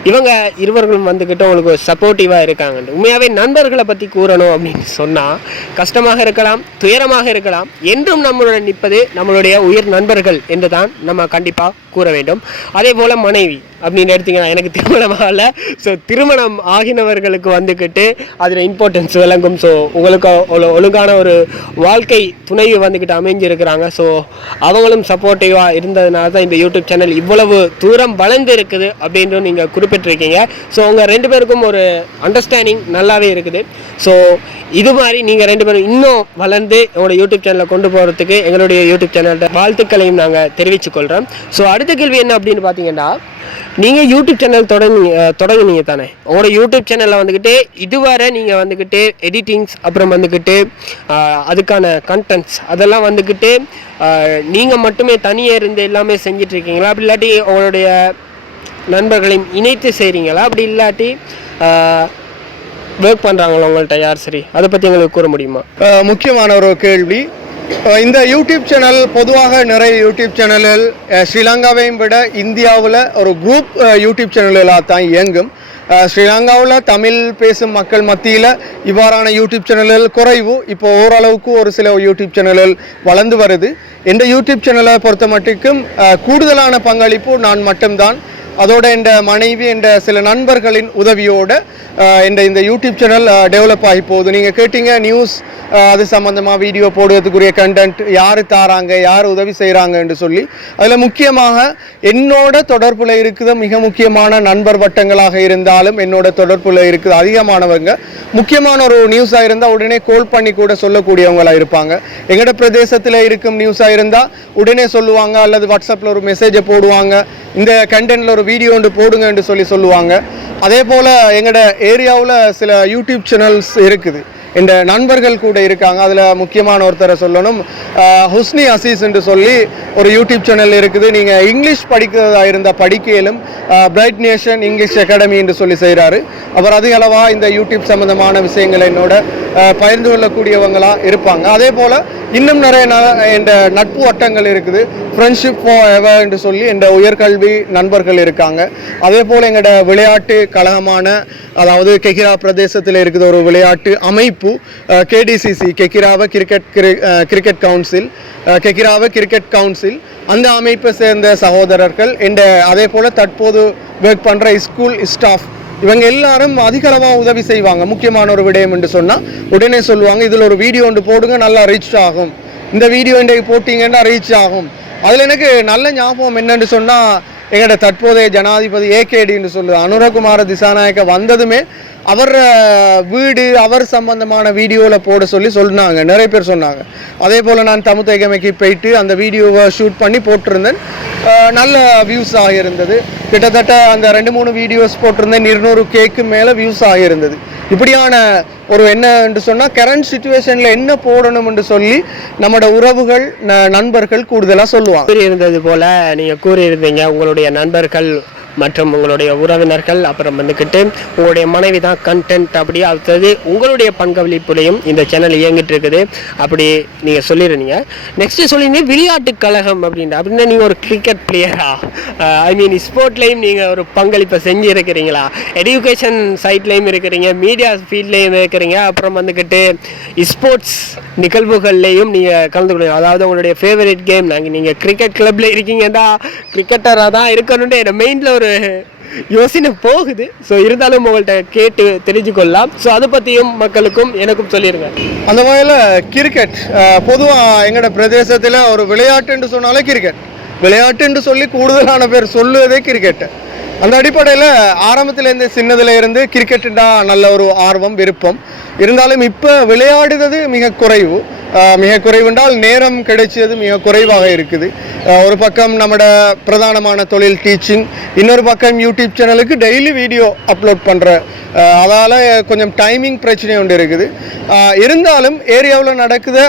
இவங்க இருவர்களும் வந்துக்கிட்டு உங்களுக்கு சப்போர்ட்டிவாக இருக்காங்கன்னு. உண்மையாகவே நண்பர்களை பற்றி கூறணும் அப்படின்னு சொன்னால் கஷ்டமாக இருக்கலாம், துயரமாக இருக்கலாம், என்றும் நம்மளுடன் நிற்பது நம்மளுடைய உயிர் நண்பர்கள் என்று தான் நம்ம கண்டிப்பாக கூற வேண்டும். அதே போல் மனைவி அப்படின்னு எடுத்திங்கன்னா, எனக்கு திருமணமாக ஸோ திருமணம் ஆகினவர்களுக்கு வந்துக்கிட்டு அதில் இம்பார்ட்டன்ஸ் விளங்கும். ஸோ உங்களுக்கு ஒழுங்கான ஒரு வாழ்க்கை துணைவு வந்துக்கிட்டு அமைஞ்சிருக்கிறாங்க. ஸோ அவங்களும் சப்போர்ட்டிவாக இருந்ததுனால தான் இந்த யூடியூப் சேனல் இவ்வளவு தூரம் வளர்ந்து இருக்குது அப்படின்ட்டு நீங்கள் குறிப்பிட்டிருக்கீங்க. ஸோ உங்கள் 2 பேருக்கும் ஒரு அண்டர்ஸ்டாண்டிங் நல்லாவே இருக்குது. ஸோ இது மாதிரி நீங்கள் 2 பேரும் இன்னும் வளர்ந்து உங்களோட யூடியூப் சேனலை கொண்டு போகிறதுக்கு எங்களுடைய யூடியூப் சேனலோட வாழ்த்துக்களையும் நாங்கள் தெரிவித்துக்கொள்கிறோம். ஸோ அடுத்த கேள்வி என்ன அப்படின்னு பார்த்தீங்கன்னா, நீங்கள் யூடியூப் சேனல் தொடங்குனீங்க தானே, உங்களோட யூடியூப் சேனலில் வந்துக்கிட்டு இதுவரை நீங்கள் வந்துக்கிட்டு எடிட்டிங்ஸ் அப்புறம் வந்துக்கிட்டு அதுக்கான கண்டென்ட்ஸ் அதெல்லாம் வந்துக்கிட்டு நீங்கள் மட்டுமே தனியாக இருந்து எல்லாமே செஞ்சிட்ருக்கீங்களா, அப்படி இல்லாட்டி உங்களுடைய நண்பர்களையும் இணைத்து செய்கிறீங்களா, அப்படி இல்லாட்டி ஒர்க் பண்ணுறாங்களா உங்கள்கிட்ட யார்? சரி, அதை பற்றி எங்களுக்கு கூற முடியுமா? முக்கியமான ஒரு கேள்வி. இந்த யூடியூப் சேனல் பொதுவாக நிறைய யூடியூப் சேனல்கள் ஸ்ரீலங்காவையும் விட இந்தியாவில் ஒரு குரூப் யூடியூப் சேனல்களாக தான் இயங்கும். ஸ்ரீலங்காவில் தமிழ் பேசும் மக்கள் மத்தியில் இவ்வாறான யூடியூப் சேனல்கள் குறைவு. இப்போ ஓரளவுக்கு ஒரு சில யூடியூப் சேனல்கள் வளர்ந்து வருது. இந்த யூடியூப் சேனலை பொறுத்த மட்டுக்கும் கூடுதலான பங்களிப்பு நான் மட்டும்தான். அதோட இந்த மனைவி என்ற சில நண்பர்களின் உதவியோடு இந்த யூடியூப் சேனல் டெவலப் ஆகி போகுது. நீங்கள் கேட்டீங்க நியூஸ் அது சம்மந்தமாக வீடியோ போடுறதுக்குரிய கண்டென்ட் யார் தாராங்க, யார் உதவி செய்கிறாங்கன்னு சொல்லி. அதில் முக்கியமாக என்னோட தொடர்பில் இருக்குது மிக முக்கியமான நண்பர் வட்டங்களாக இருந்தாலும் என்னோட தொடர்பில் இருக்குது அதிகமானவங்க. முக்கியமான ஒரு நியூஸாக இருந்தால் உடனே கால் பண்ணி கூட சொல்லக்கூடியவங்களாக இருப்பாங்க. எங்களோட பிரதேசத்தில் இருக்கும் நியூஸாக இருந்தால் உடனே சொல்லுவாங்க, அல்லது வாட்ஸ்அப்பில் ஒரு மெசேஜை போடுவாங்க, இந்த கண்டென்ட்டில் ஒரு வீடியோ ஒன்று போடுங்கன்னு சொல்லுவாங்க. அதே போல் எங்களோட ஏரியாவில் சில யூடியூப் சேனல்ஸ் இருக்குது, இந்த நண்பர்கள் கூட இருக்காங்க. அதில் முக்கியமான ஒருத்தரை சொல்லணும், ஹுஸ்னி அசீஸ் என்று சொல்லி ஒரு யூடியூப் சேனல் இருக்குது. நீங்கள் இங்கிலீஷ் படிக்கிறதா இருந்தால் படிக்கையிலும் பிரைட் நேஷன் இங்கிலீஷ் அகாடமி என்று சொல்லி செய்கிறாரு. அவர் அதிக அளவாக இந்த யூடியூப் சம்மந்தமான விஷயங்களை என்னோட பகிர்ந்து கொள்ளக்கூடியவங்களாக இருப்பாங்க. அதே போல் இன்னும் நிறைய என்ற நட்பு வட்டங்கள் இருக்குது. ஃப்ரெண்ட்ஷிப் ஃபார் எவர் என்று சொல்லி என்ற உயர்கல்வி நண்பர்கள் இருக்காங்க. அதே போல் எங்களோட விளையாட்டு கழகமான, அதாவது கெகிரா பிரதேசத்தில் இருக்குது ஒரு விளையாட்டு அமைப்பு, KDCC Kekirawa cricket council, Kekirawa cricket council, அந்த அமைப்பை சேர்ந்த சகோதரர்கள் என்ற அதே போல் தற்போது ஒர்க் பண்ணுற ஸ்கூல் ஸ்டாஃப் இவங்க எல்லாரும் அதிகளவாக உதவி செய்வாங்க. முக்கியமான ஒரு விடயம் என்று சொன்னால் உடனே சொல்லுவாங்க, இதில் ஒரு வீடியோ ஒன்று போடுங்க, நல்லா ரீச் ஆகும், இந்த வீடியோ இன்றைக்கு போட்டிங்கன்னா ரீச் ஆகும். அதில் எனக்கு நல்ல ஞாபகம் என்னென்னு சொன்னால், எங்களோட தற்போதைய ஜனாதிபதி AKDன்னு சொல்லுது அனுரகுமார திசாநாயக்க வந்ததுமே அவர் வீடு அவர் சம்பந்தமான வீடியோவில் போட சொன்னாங்க, நிறைய பேர் சொன்னாங்க. அதே போல் நான் தமுத்தைகமைக்கு போயிட்டு அந்த வீடியோவை ஷூட் பண்ணி போட்டிருந்தேன். நல்ல வியூஸ் ஆகியிருந்தது. கிட்டத்தட்ட அந்த 2-3 வீடியோஸ் போட்டிருந்தேன், 200Kக்கு மேலே வியூஸ் ஆகியிருந்தது. இப்படியான ஒரு என்ன என்று சொன்னால் கரண்ட் சிச்சுவேஷனில் என்ன போடணும் என்று சொல்லி நம்மளோட உறவுகள் நண்பர்கள் கூடுதலாக சொல்லுவாங்க. கூறியிருந்தது போல் நீங்கள் கூறியிருந்தீங்க உங்களுடைய நண்பர்கள் மற்றும் உங்களுடைய உறவினர்கள், அப்புறம் வந்துக்கிட்டு உங்களுடைய மனைவி தான் கண்டென்ட், அப்படி அடுத்தது உங்களுடைய பங்களிப்புலையும் இந்த சேனல் இயங்கிட்டு இருக்குது அப்படி நீங்கள் சொல்லிடுறீங்க. நெக்ஸ்ட்டு சொல்லியிருந்தீங்க விளையாட்டு கழகம் அப்படின்னா நீங்கள் ஒரு கிரிக்கெட் பிளேயரா? ஐ மீன் ஸ்போர்ட்லேயும் நீங்கள் ஒரு பங்களிப்பை செஞ்சு இருக்கிறீங்களா? எஜுகேஷன் சைட்லேயும் இருக்கிறீங்க, மீடியா ஃபீல்ட்லேயும் இருக்கிறீங்க, அப்புறம் வந்துக்கிட்டு ஸ்போர்ட்ஸ் நிகழ்வுகள்லேயும் நீங்கள் கலந்து கொள்ளுங்க. அதாவது உங்களுடைய ஃபேவரட் கேம் நீங்கள் கிரிக்கெட் கிளப்பில் இருக்கீங்கன்னா கிரிக்கெட்டராக தான் இருக்கணும்னு என் மெயினில் ஒரு யோசனை போகுது. ஸோ இருந்தாலும் உங்கள்கிட்ட கேட்டு தெரிஞ்சுக்கொள்ளலாம். ஸோ அதை பற்றியும் மக்களுக்கும் எனக்கும் சொல்லிடுங்க. அந்த வகையில் கிரிக்கெட் பொதுவாக எங்களோட பிரதேசத்தில் ஒரு விளையாட்டுன்னு சொன்னாலே கிரிக்கெட் விளையாட்டுன்னு சொல்லி கூடுதலான பேர் சொல்லுவதே கிரிக்கெட்டு. அந்த அடிப்படையில் ஆரம்பத்திலேருந்து சின்னதுல இருந்து கிரிக்கெட்டுனா நல்ல ஒரு ஆர்வம் விருப்பம் இருந்தாலும் இப்போ விளையாடுறது மிக குறைவுண்டால் நேரம் கிடைச்சது மிக குறைவாக இருக்குது. ஒரு பக்கம் நம்மட பிரதானமான தொழில் டீச்சிங், இன்னொரு பக்கம் யூடியூப் சேனலுக்கு டெய்லி வீடியோ அப்லோட் பண்ணுற அதால் கொஞ்சம் டைமிங் பிரச்சனை ஒன்று இருக்குது. இருந்தாலும் ஏரியாவில் நடக்குது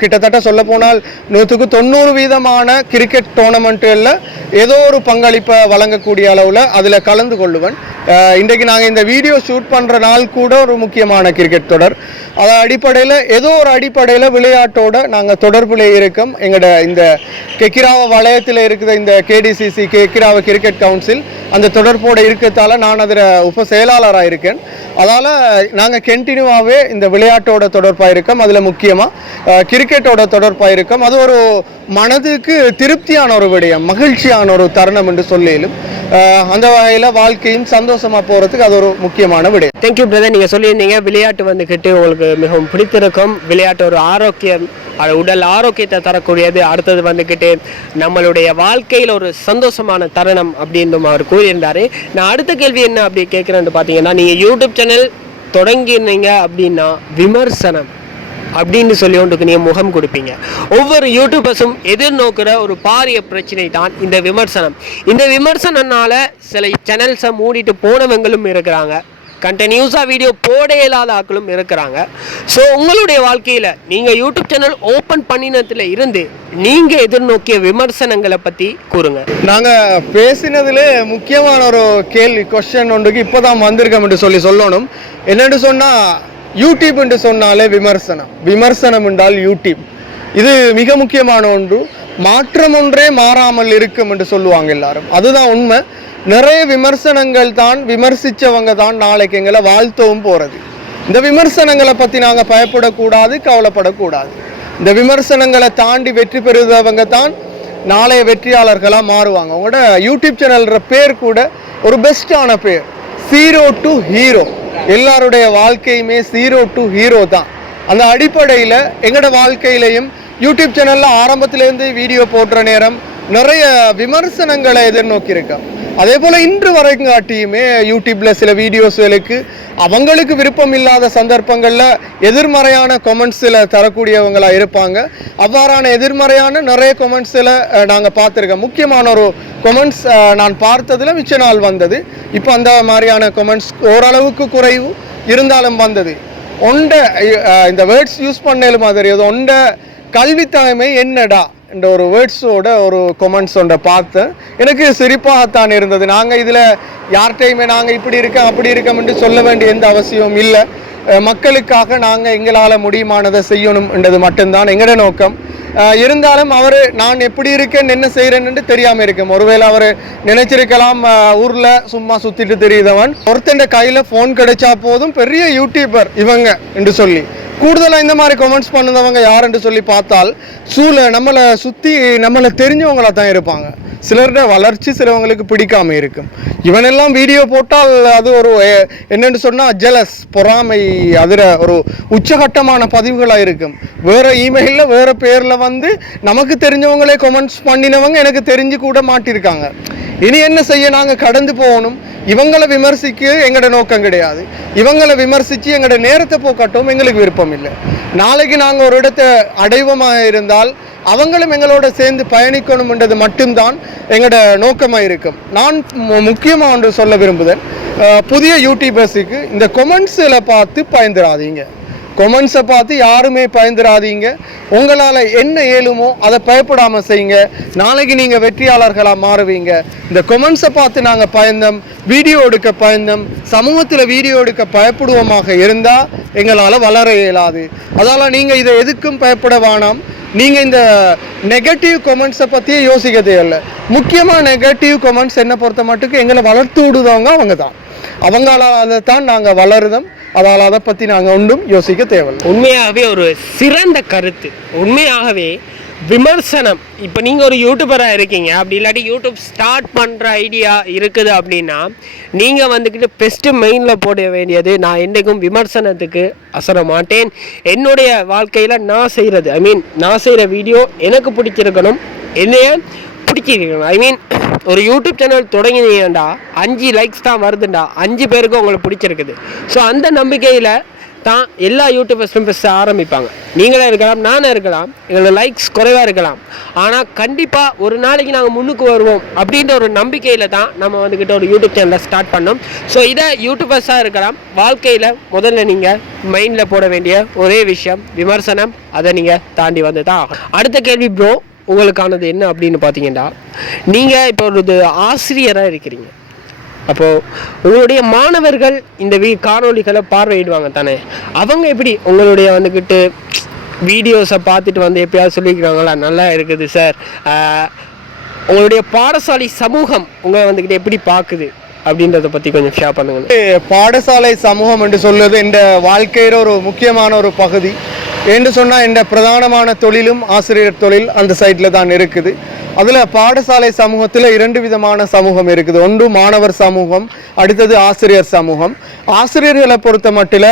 கிட்டத்தட்ட சொல்ல போனால் 190% கிரிக்கெட் டோர்னமெண்ட்டுகளில் ஏதோ ஒரு பங்களிப்பை வழங்கக்கூடிய அளவில் அதில் கலந்து கொள்ளுவேன். இன்றைக்கு நாங்கள் இந்த வீடியோ ஷூட் பண்ணுற நாள் கூட ஒரு முக்கியமான கிரிக்கெட் தொடர். அதன் அடிப்படையில் ஏதோ ஒரு அடிப்படையில் விளையாட்டோடு நாங்கள் தொடர்பில் இருக்கோம். எங்களோட இந்த கெக்கிராவ வலயத்தில் இருக்கிற இந்த கேடிசிசி கெக்கிராவ கிரிக்கெட் கவுன்சில் அந்த தொடர்போடு இருக்கிறதால நான் அதில் உப செயலாளராக இருக்கேன். அதால் நாங்கள் கண்டினியூவாகவே இந்த விளையாட்டோட தொடர்பாக இருக்கோம். அதில் முக்கியமாக கிரிக்கெட்டோட தொடர்பாக இருக்கோம். அது ஒரு மனதுக்கு திருப்தியான ஒரு விடயம், மகிழ்ச்சியான ஒரு தருணம் என்று சொல்லிலும் அந்த வகையில் வாழ்க்கையும் சந்தோஷமாக போகிறதுக்கு அது ஒரு முக்கியமான விடயம். Thank you brother. நீங்கள் சொல்லியிருந்தீங்க விளையாட்டு வந்துக்கிட்டு உங்களுக்கு மிகவும் பிடித்திருக்கும். விளையாட்டு ஒரு ஆரோக்கியம், உடல் ஆரோக்கியத்தை தரக்கூடியது. அடுத்தது வந்துக்கிட்டு நம்மளுடைய வாழ்க்கையில் ஒரு சந்தோஷமான தருணம் அப்படின்னு அவர் கூறியிருந்தார். நான் அடுத்த கேள்வி என்ன அப்படி கேட்குறேன்னு பார்த்தீங்கன்னா, நீங்கள் யூடியூப் சேனல் தொடங்கினீங்க அப்படின்னா விமர்சனம் அப்படின்னு சொல்லி ஒன்றுக்கு நீங்கள் முகம் கொடுப்பீங்க. ஒவ்வொரு யூடியூபர்ஸும் எதிர்நோக்கிற ஒரு பாரிய பிரச்சனை தான் இந்த விமர்சனம். இந்த விமர்சனனால சில சேனல்ஸை மூடிட்டு போனவங்களும் இருக்கிறாங்க, கண்டினியூஸாக வீடியோ போட இயலாத ஆக்களும் இருக்கிறாங்க. ஸோ உங்களுடைய வாழ்க்கையில் நீங்கள் யூடியூப் சேனல் ஓப்பன் பண்ணினதுல இருந்து நீங்கள் எதிர்நோக்கிய விமர்சனங்களை பற்றி கூறுங்க. நாங்கள் பேசினதுல முக்கியமான ஒரு கேள்வி கொஸ்டின் ஒன்றுக்கு இப்போ தான் வந்திருக்கோம் என்று சொல்லணும். என்னென்னு சொன்னால் யூடியூப் என்று சொன்னாலே விமர்சனம் என்றால் யூடியூப் இது மிக முக்கியமான ஒன்று. மாற்றம் ஒன்றே மாறாமல் இருக்கும் என்று சொல்லுவாங்க எல்லாரும். அதுதான் உண்மை. நிறைய விமர்சனங்கள் தான் விமர்சித்தவங்க தான் நாளைக்கு எங்களை வாழ்த்தவும் போகிறது. இந்த விமர்சனங்களை பற்றி நாங்கள் பயப்படக்கூடாது, கவலைப்படக்கூடாது. இந்த விமர்சனங்களை தாண்டி வெற்றி பெறுதவங்க தான் நாளைய வெற்றியாளர்களாக மாறுவாங்க. உங்களோட யூடியூப் சேனல்ற பேர் கூட ஒரு பெஸ்டான பேர், 0 to Hero. எல்லாருடைய வாழ்க்கையுமே 0 to Hero தான். அந்த அடிப்படையில் எங்களோட வாழ்க்கையிலையும் யூடியூப் சேனலில் ஆரம்பத்திலேருந்து வீடியோ போடுற நேரம் நிறைய விமர்சனங்களை எதிர்நோக்கியிருக்கோம். அதே போல் இன்று வரைக்கும் காட்டியுமே யூடியூப்பில் சில வீடியோஸ்களுக்கு அவங்களுக்கு விருப்பம் இல்லாத சந்தர்ப்பங்களில் எதிர்மறையான கொமெண்ட்ஸில் தரக்கூடியவங்களாக இருப்பாங்க. அவ்வாறான எதிர்மறையான நிறைய கொமெண்ட்ஸில் நாங்கள் பார்த்துருக்கோம். முக்கியமான ஒரு கொமெண்ட்ஸ் நான் பார்த்ததில் மிச்ச நாள் வந்தது. இப்போ அந்த மாதிரியான கொமெண்ட்ஸ் ஓரளவுக்கு குறைவு இருந்தாலும் வந்தது. இந்த வேர்ட்ஸ் யூஸ் பண்ணலும் மாதிரி அது ஒண்ட கல்வித்தகமை என்னடா என்ற ஒரு வேர்ட்ஸோட ஒரு கொமெண்ட்ஸ் ஒன்றை பார்த்தேன். எனக்கு சிரிப்பாகத்தான் இருந்தது. நாங்கள் இதில் யார்கிட்டையுமே நாங்கள் இப்படி இருக்கோம் அப்படி இருக்கோம்னு சொல்ல வேண்டிய எந்த அவசியமும் இல்லை. மக்களுக்காக நாங்கள் எங்களால் முடியுமானதை செய்யணும் என்றது மட்டும்தான் எங்களோட நோக்கம். இருந்தாலும் அவர் நான் எப்படி இருக்கேன்னு என்ன செய்கிறேன்னு தெரியாமல் இருக்கேன். ஒருவேளை அவர் நினைச்சிருக்கலாம் ஊரில் சும்மா சுற்றிட்டு தெரியுதவன், ஒருத்தன் கையில் ஃபோன் கிடைச்சா போதும் பெரிய யூடியூபர் இவங்க என்று சொல்லி கூடுதலாக இந்த மாதிரி கமெண்ட்ஸ் பண்ணுறவங்க யாருன்னு சொல்லி பார்த்தால் நம்மளை சுற்றி நம்மளை தெரிஞ்சவங்களாக தான் இருப்பாங்க. சிலருடைய வளர்ச்சி சிலவங்களுக்கு பிடிக்காம இருக்கும். இவனெல்லாம் வீடியோ போட்டால் அது ஒரு என்னென்னு சொன்னால் ஜெலஸ், பொறாமை, அதில் ஒரு உச்சகட்டமான பதிவுகளாக இருக்கும். வேறு இமெயிலில் வேறு பேரில் வந்து நமக்கு தெரிஞ்சவங்களே கமெண்ட்ஸ் பண்ணினவங்க எனக்கு தெரிஞ்சு கூட மாட்டியிருக்காங்க. இனி என்ன செய்ய, நாங்கள் கடந்து போகணும். இவங்களை விமர்சிக்க எங்களோட நோக்கம் கிடையாது. இவங்களை விமர்சித்து எங்களோட நேரத்தை போக்கட்டும் எங்களுக்கு விருப்பம் இல்லை. நாளைக்கு நாங்கள் ஒரு இடத்தை அடைவமாக இருந்தால் அவங்களும் எங்களோட சேர்ந்து பயணிக்கணும்ன்றது மட்டும்தான் எங்களோட நோக்கமாக இருக்கும். நான் முக்கியமாக ஒன்று சொல்ல விரும்புகிறேன், புதிய யூடியூபர்ஸுக்கு இந்த கொமெண்ட்ஸில் பார்த்து பயந்துடாதீங்க. கொமெண்ட்ஸை பார்த்து யாருமே பயந்துடாதீங்க. உங்களால் என்ன இயலுமோ அதை பயப்படாமல் செய்யுங்க. நாளைக்கு நீங்கள் வெற்றியாளர்களாக மாறுவீங்க. இந்த கொமெண்ட்ஸை பார்த்து நாங்கள் பயந்தோம், வீடியோ எடுக்க பயந்தோம், சமூகத்தில் வீடியோ எடுக்க பயப்படுவோமாக இருந்தால் எங்களால் வளர இயலாது. அதால் நீங்கள் இதை எதுக்கும் பயப்பட வேணாம். நீங்கள் இந்த நெகட்டிவ் கொமெண்ட்ஸை பற்றியே யோசிக்க தேவையில்லை. முக்கியமாக நெகட்டிவ் கொமெண்ட்ஸ் என்னை பொறுத்த மட்டுக்கு எங்களை வளர்த்து விடுதவங்க அவங்க தான். அவங்களால தான் நாங்கள் வளருதோம். அதால் அதை பற்றி நாங்கள் ஒன்றும் யோசிக்க தேவையில்லை. உண்மையாகவே ஒரு சிறந்த கருத்து. உண்மையாகவே விமர்சனம். இப்போ நீங்கள் ஒரு யூடியூபராக இருக்கீங்க, அப்படி இல்லாட்டி யூடியூப் ஸ்டார்ட் பண்ணுற ஐடியா இருக்குது அப்படின்னா நீங்கள் வந்துக்கிட்டு பெஸ்ட்டு மெயினில் போட வேண்டியது, நான் என்றைக்கும் விமர்சனத்துக்கு அசர மாட்டேன். என்னுடைய வாழ்க்கையில் நான் செய்கிறது, நான் செய்கிற வீடியோ எனக்கு பிடிச்சிருக்கணும், என்னைய பிடிச்சிருக்கணும். ஒரு யூடியூப் சேனல் தொடங்கினீங்கடா 5 லைக்ஸ் தான் வருதுண்டா, 5 பேருக்கு உங்களுக்கு பிடிச்சிருக்குது. ஸோ அந்த நம்பிக்கையில் தான் எல்லா யூடியூபர்ஸும் பேச ஆரம்பிப்பாங்க. நீங்களே இருக்கலாம், நானே இருக்கலாம், எங்களோட லைக்ஸ் குறைவாக இருக்கலாம், ஆனால் கண்டிப்பாக ஒரு நாளைக்கு நாங்கள் முன்னுக்கு வருவோம் அப்படின்ற ஒரு நம்பிக்கையில் தான் நம்ம வந்துக்கிட்ட ஒரு யூடியூப் சேனலை ஸ்டார்ட் பண்ணோம். ஸோ இதை யூடியூபர்ஸாக இருக்கலாம், வாழ்க்கையில் முதல்ல நீங்கள் மைண்டில் போட வேண்டிய ஒரே விஷயம் விமர்சனம். அதை நீங்கள் தாண்டி வந்து தான். அடுத்த கேள்வி ப்ரோ, உங்களுக்கானது என்ன அப்படின்னு பார்த்தீங்கன்னா, நீங்கள் இப்போ ஒரு ஆசிரியராக இருக்கிறீங்க. அப்போது உங்களுடைய மாணவர்கள் இந்த காணொலிகளை பார்வையிடுவாங்க தானே, அவங்க எப்படி உங்களுடைய வந்துக்கிட்டு வீடியோஸை பார்த்துட்டு வந்து எப்பயாவது சொல்லிக்கிறாங்களா, நல்லா இருக்குது சார், உங்களுடைய பாடசாலை சமூகம் உங்களை வந்துக்கிட்டு எப்படி பார்க்குது அப்படின்றத பற்றி கொஞ்சம் ஷேர் பண்ணுங்க. பாடசாலை சமூகம் என்று சொல்வது என்ற வாழ்க்கையில் ஒரு முக்கியமான ஒரு பகுதி என்று சொன்னால், என்ற பிரதானமான தொழிலும் ஆசிரியர் தொழில் அந்த சைடில் தான் இருக்குது. அதில் பாடசாலை சமூகத்தில் 2 விதமான சமூகம் இருக்குது. ஒன்று மாணவர் சமூகம், அடுத்தது ஆசிரியர் சமூகம். ஆசிரியர்களை பொறுத்த மட்டில்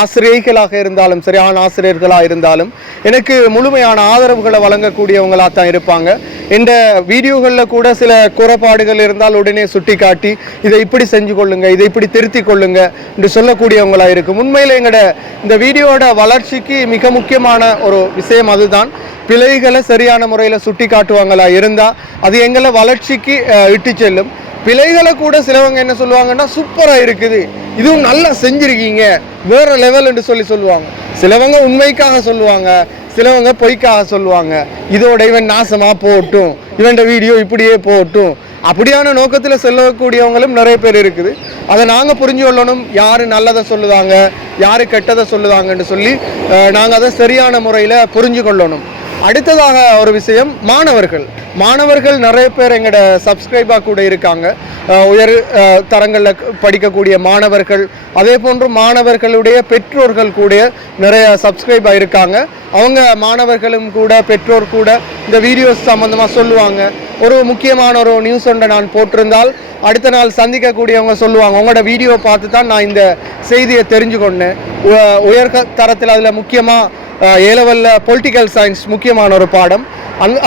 ஆசிரியர்களாக இருந்தாலும் சரி, ஆண் ஆசிரியர்களாக இருந்தாலும் எனக்கு முழுமையான ஆதரவுகளை வழங்கக்கூடியவங்களாக தான் இருப்பாங்க. இந்த வீடியோகளில் கூட சில குறைபாடுகள் இருந்தால் உடனே சுட்டி காட்டி இதை இப்படி செஞ்சு கொள்ளுங்க, இதை இப்படி திருத்தி கொள்ளுங்க என்று சொல்லக்கூடியவங்களாக இருக்கும். உண்மையில் எங்களோட இந்த வீடியோட வளர்ச்சிக்கு மிக முக்கியமான ஒரு விஷயம் அதுதான். பிழைகளை சரியான முறையில் சுட்டி காட்டுவாங்களா இருந்தால் அது எங்களை வளர்ச்சிக்கு இட்டு செல்லும். பிழைகளை கூட சிலவங்க என்ன சொல்லுவாங்கன்னா, சூப்பராக இருக்குது, இதுவும் நல்லா செஞ்சுருக்கீங்க, வேறு லெவல் என்று சொல்லுவாங்க. சிலவங்க உண்மைக்காக சொல்லுவாங்க, சிலவங்க பொய்க்காக சொல்லுவாங்க. இதோட இவன் நாசமாக போகட்டும், இவன் வீடியோ இப்படியே போகட்டும், அப்படியான நோக்கத்தில் சொல்லக்கூடியவங்களும் நிறைய பேர் இருக்குது. அதை நாங்கள் புரிஞ்சு கொள்ளணும், யார் நல்லதை சொல்லுதாங்க, யார் கெட்டதை சொல்லுதாங்கன்னு சொல்லி நாங்கள் அதை சரியான முறையில் புரிஞ்சு கொள்ளணும். அடுத்ததாக ஒரு விஷயம், மாணவர்கள் நிறைய பேர் எங்களோட சப்ஸ்கிரைபாக கூட இருக்காங்க. உயர் தரங்களில் படிக்கக்கூடிய மாணவர்கள், அதே போன்று மாணவர்களுடைய பெற்றோர்கள் கூட நிறைய சப்ஸ்கிரைபாக இருக்காங்க. அவங்க மாணவர்களும் கூட பெற்றோர் கூட இந்த வீடியோஸ் சம்மந்தமாக சொல்லுவாங்க. ஒரு முக்கியமான ஒரு நியூஸ் ஒன்றை நான் போட்டிருந்தால் அடுத்த நாள் சந்திக்கக்கூடியவங்க சொல்லுவாங்க, உங்களோட வீடியோ பார்த்து தான் நான் இந்த செய்தியை தெரிஞ்சு கொண்டேன். உயர் தரத்தில் அதில் முக்கியமாக ஏலவல்ல பொலிட்டிக்கல் சயின்ஸ் முக்கியமான ஒரு பாடம்.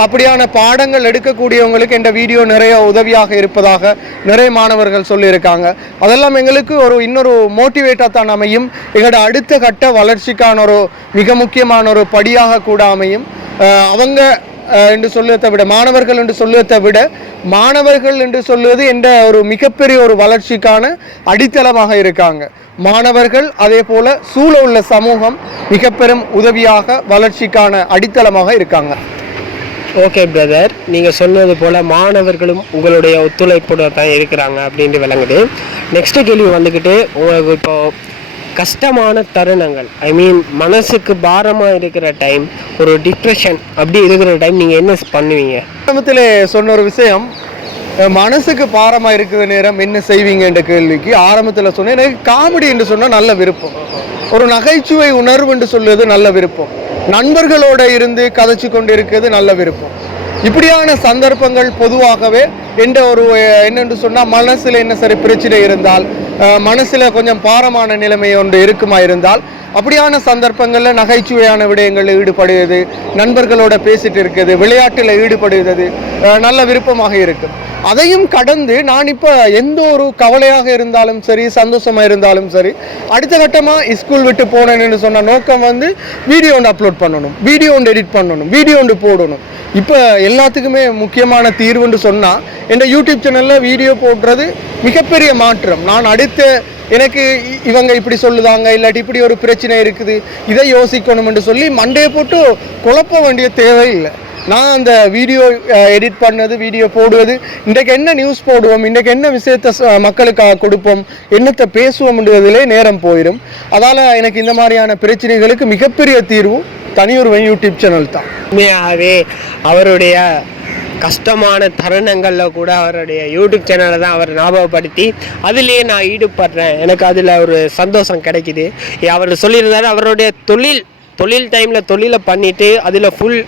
அப்படியான பாடங்கள் எடுக்கக்கூடியவங்களுக்கு இந்த வீடியோ நிறைய உதவியாக இருப்பதாக நிறைய மாணவர்கள் சொல்லியிருக்காங்க. அதெல்லாம் எங்களுக்கு இன்னொரு மோட்டிவேட்டாக தான் அமையும். எங்களோட அடுத்த கட்ட வளர்ச்சிக்கான ஒரு மிக முக்கியமான ஒரு படியாக கூட அமையும். அவங்க என்று சொல்லுவதை விட, மாணவர்கள் என்று சொல்லுவதை விட, மாணவர்கள் என்று சொல்லுவது என்ற ஒரு மிகப்பெரிய ஒரு வளர்ச்சிக்கான அடித்தளமாக இருக்காங்க. மாணவர்கள் அதே போல சூழ உள்ள சமூகம் மிக பெரும் உதவியாக வளர்ச்சிக்கான அடித்தளமாக இருக்காங்க. ஓகே பிரதர், நீங்கள் சொன்னது போல் மாணவர்களும் உங்களுடைய ஒத்துழைப்போடு தான் இருக்கிறாங்க அப்படின்ட்டு விளங்குது. நெக்ஸ்ட் கேள்வி வந்துக்கிட்டு, உங்களுக்கு இப்போது கஷ்டமான தருணங்கள், மனசுக்கு பாரமாக இருக்கிற டைம், ஒரு டிப்ரெஷன் அப்படி இருக்கிற டைம் நீங்கள் என்ன பண்ணுவீங்க? ஆரம்பத்தில் சொன்ன ஒரு விஷயம், மனசுக்கு பாரமாக இருக்கிற நேரம் என்ன செய்வீங்க என்ற கேள்விக்கு ஆரம்பத்தில் சொன்னேன், எனக்கு காமெடி என்று சொன்னால் நல்ல விருப்பம், ஒரு நகைச்சுவை உணர்வு என்று சொல்வது நல்ல விருப்பம், நண்பர்களோட இருந்து கதைச்சு கொண்டு இருக்கிறது நல்ல விருப்பம். இப்படியான சந்தர்ப்பங்கள் பொதுவாகவே என்ற ஒரு என்னென்று சொன்னால், மனசில் என்ன சரி பிரச்சனை இருந்தால், மனசில் கொஞ்சம் பாரமான நிலைமை ஒன்று இருக்குமா இருந்தால், அப்படியான சந்தர்ப்பங்களில் நகைச்சுவையான விடயங்களில் ஈடுபடுவது, நண்பர்களோட பேசிட்டு இருக்குது, விளையாட்டில் ஈடுபடுவது நல்ல விருப்பமாக இருக்கும். அதையும் கடந்து நான் இப்போ எந்த ஒரு கவலையாக இருந்தாலும் சரி, சந்தோஷமாக இருந்தாலும் சரி, அடுத்த கட்டமாக ஸ்கூல் விட்டு போனேன்னு சொன்ன நோக்கம் வீடியோ ஒன்று அப்லோட் பண்ணணும், வீடியோ ஒன்று எடிட் பண்ணணும், வீடியோ ஒன்று போடணும். இப்போ எல்லாத்துக்குமே முக்கியமான தீர்வுன்னு சொன்னால், என் யூடியூப் சேனலில் வீடியோ போடுறது மிகப்பெரிய மாற்றம். நான் அடுத்த எனக்கு இவங்க இப்படி சொல்லுதாங்க, இல்லாட்டி இப்படி ஒரு பிரச்சனை இருக்குது, இதை யோசிக்கணும்னு சொல்லி மண்டையை போட்டு குழப்ப வேண்டிய தேவையில்லை. நான் அந்த வீடியோ எடிட் பண்ணது, வீடியோ போடுவது, இன்றைக்கு என்ன நியூஸ் போடுவோம், இன்றைக்கு என்ன விஷயத்த மக்களுக்காக கொடுப்போம், என்னத்தை பேசுவோம்ன்றதிலே நேரம் போயிடும். அதால் எனக்கு இந்த மாதிரியான பிரச்சனைகளுக்கு மிகப்பெரிய தீர்வு தனியொருவன் யூடியூப் சேனல் தான். உண்மையாகவே அவருடைய கஷ்டமான தருணங்களில் கூட அவருடைய யூடியூப் சேனலை தான் அவர் ஞாபகப்படுத்தி அதிலேயே நான் ஈடுபடுறேன், எனக்கு அதில் ஒரு சந்தோஷம் கிடைக்குது. அவர் சொல்லியிருந்தாரு அவருடைய தொழில் டைமில் தொழிலை பண்ணிவிட்டு அதில் ஃபுல்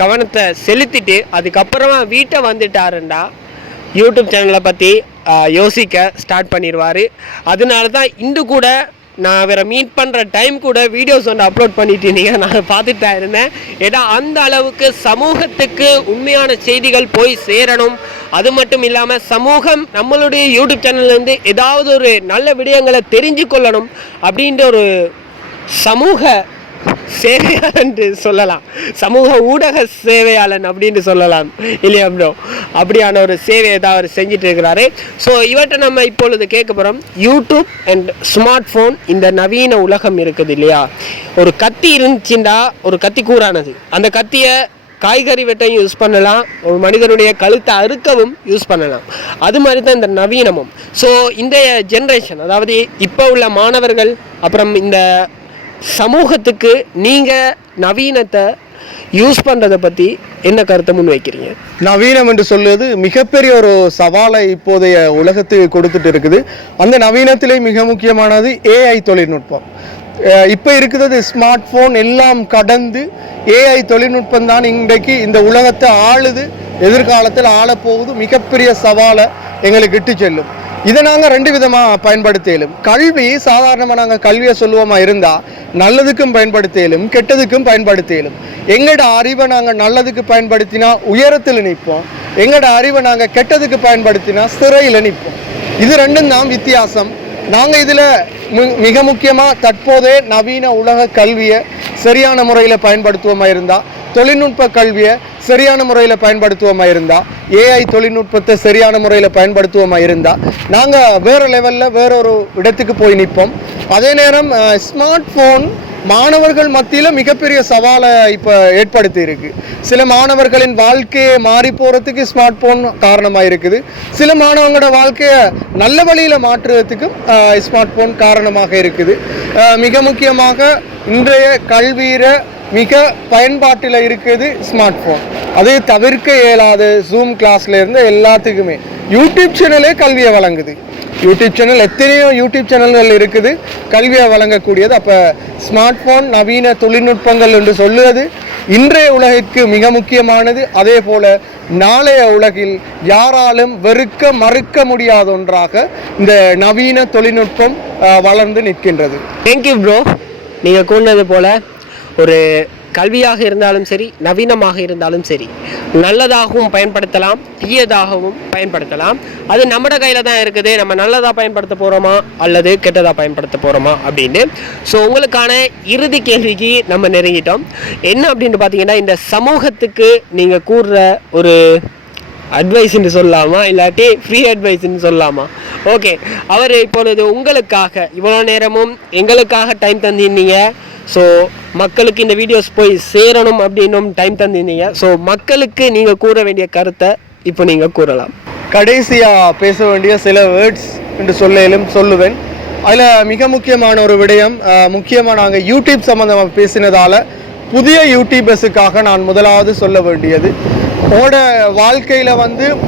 கவனத்தை செலுத்திட்டு அதுக்கப்புறமா வீட்டை வந்துட்டாருண்டா யூடியூப் சேனலை பற்றி யோசிக்க ஸ்டார்ட் பண்ணிடுவார். அதனால தான் இன்று கூட நான் அவரை மீட் பண்ணுற டைம் கூட வீடியோஸ் வந்து அப்லோட் பண்ணிட்டு இருந்தீங்க, நான் பார்த்துட்டு தான் இருந்தேன். ஏன்னா அந்த அளவுக்கு சமூகத்துக்கு உண்மையான செய்திகள் போய் சேரணும். அது மட்டும் இல்லாமல் சமூகம் நம்மளுடைய யூடியூப் சேனல்லேருந்து ஏதாவது ஒரு நல்ல விடயங்களை தெரிஞ்சு கொள்ளணும் அப்படின்ற ஒரு சமூக சேவையாளன் என்று சொல்லலாம், சமூக ஊடக சேவையாளன் அப்படின்னு சொல்லலாம் இல்லையா ப்ரோ? அப்படியான ஒரு சேவையை தான் அவர் செஞ்சுட்டு இருக்கிறாரு. ஸோ இவர்கிட்ட நம்ம இப்பொழுது கேட்க போகிறோம், யூடியூப் அண்ட் ஸ்மார்ட் ஃபோன் இந்த நவீன உலகம் இருக்குது இல்லையா, ஒரு கத்தி இருந்துச்சுண்டா, ஒரு கத்தி கூறானது, அந்த கத்தியை காய்கறி வெட்டையும் யூஸ் பண்ணலாம், ஒரு மனிதனுடைய கழுத்தை அறுக்கவும் யூஸ் பண்ணலாம். அது மாதிரி தான் இந்த நவீனமும். ஸோ இந்த ஜென்ரேஷன், அதாவது இப்போ உள்ள மாணவர்கள் அப்புறம் இந்த சமூகத்துக்கு நீங்கள் நவீனத்தை யூஸ் பண்ணுறதை பற்றி என்ன கருத்தை முன் வைக்கிறீங்க? நவீனம் என்று சொல்லுவது மிகப்பெரிய ஒரு சவாலை இப்போதைய உலகத்துக்கு கொடுத்துட்டு இருக்குது. அந்த நவீனத்திலே மிக முக்கியமானது ஏஐ தொழில்நுட்பம். இப்போ இருக்கிறது ஸ்மார்ட் ஃபோன் எல்லாம் கடந்து ஏஐ தொழில்நுட்பம் தான் இன்றைக்கு இந்த உலகத்தை ஆளுது, எதிர்காலத்தில் ஆளப்போகுது. மிகப்பெரிய சவாலை எங்களுக்கு இட்டு செல்லும். இதை நாங்கள் ரெண்டு விதமாக பயன்படுத்தியலும். கல்வி சாதாரணமாக நாங்கள் கல்வியை சொல்லுவோமா இருந்தால் நல்லதுக்கும் பயன்படுத்தியலும் கெட்டதுக்கும் பயன்படுத்தியலும். எங்களோட அறிவை நாங்கள் நல்லதுக்கு பயன்படுத்தினா உயரத்தில் நிற்போம், எங்களோட அறிவை நாங்கள் கெட்டதுக்கு பயன்படுத்தினா சிறையில் நிற்போம். இது ரெண்டும் தான் வித்தியாசம். நாங்கள் இதில் மிக முக்கியமாக தற்போதைய நவீன உலக கல்வியை சரியான முறையில் பயன்படுத்துவோமா இருந்தால், தொழில்நுட்ப கல்வியை சரியான முறையில் பயன்படுத்துவோமா இருந்தால், ஏஐ தொழில்நுட்பத்தை சரியான முறையில் பயன்படுத்துவோமா இருந்தால் நாங்கள் வேறு லெவலில் வேறொரு இடத்துக்கு போய் நிற்போம். அதே நேரம் ஸ்மார்ட் ஃபோன் மாணவர்கள் மத்தியில் மிகப்பெரிய சவாலை இப்போ ஏற்படுத்தி இருக்கு. சில மாணவர்களின் வாழ்க்கையை மாறி போகிறதுக்கு ஸ்மார்ட் ஃபோன் காரணமாக இருக்குது. சில மாணவங்களோட வாழ்க்கையை நல்ல வழியில் மாற்றுறதுக்கும் ஸ்மார்ட் ஃபோன் காரணமாக இருக்குது. மிக முக்கியமாக இன்றைய கல்வியில் மிக பயன்பாட்டில் இருக்குது ஸ்மார்ட் ஃபோன். அது தவிர்க்க இயலாத ஜூம் கிளாஸ்ல இருந்து எல்லாத்துக்குமே யூடியூப் சேனலே கல்வியை வழங்குது. யூடியூப் சேனல் எத்தனையோ யூடியூப் சேனல்கள் இருக்குது கல்வியை வழங்கக்கூடியது. அப்போ ஸ்மார்ட் ஃபோன் நவீன தொழில்நுட்பங்கள் என்று சொல்லுவது இன்றைய உலகிற்கு மிக முக்கியமானது. அதே போல நாளைய உலகில் யாராலும் வெறுக்க மறுக்க முடியாத ஒன்றாக இந்த நவீன தொழில்நுட்பம் வளர்ந்து நிற்கின்றது. Thank you bro. நீங்கள் கூறினது போல ஒரு கல்வியாக இருந்தாலும் சரி, நவீனமாக இருந்தாலும் சரி, நல்லதாகவும் பயன்படுத்தலாம், தீயதாகவும் பயன்படுத்தலாம். அது நம்மட கையில் தான் இருக்குது. நம்ம நல்லதாக பயன்படுத்த போகிறோமா அல்லது கெட்டதாக பயன்படுத்த போகிறோமா அப்படின்னு. ஸோ உங்களுக்கான இறுதி கேள்விக்கு நம்ம நெருங்கிட்டோம். என்ன அப்படின்னு பார்த்தீங்கன்னா, இந்த சமூகத்துக்கு நீங்கள் கூறுற ஒரு அட்வைஸ்ன்னு சொல்லலாமா, இல்லாட்டி ஃப்ரீ அட்வைஸ்ன்னு சொல்லலாமா? ஓகே, அவர் இப்பொழுது உங்களுக்காக இவ்வளோ நேரமும் எங்களுக்காக டைம் தந்திருந்தீங்க. ஸோ மக்களுக்கு இந்த வீடியோஸ் போய் சேரணும் அப்படின்னும் டைம் தந்திருந்தீங்க. ஸோ மக்களுக்கு நீங்கள் கூற வேண்டிய கருத்தை இப்போ நீங்கள் கூறலாம். கடைசியாக பேச வேண்டிய சில வேர்ட்ஸ் என்று சொல்லுவேன். அதில் மிக முக்கியமான ஒரு விடயம், முக்கியமாக நாங்கள் யூடியூப் சம்மந்தமாக பேசினதால் புதிய யூடியூபர்ஸுக்காக நான் முதலாவது சொல்ல வேண்டியது, உங்களோட வாழ்க்கையில்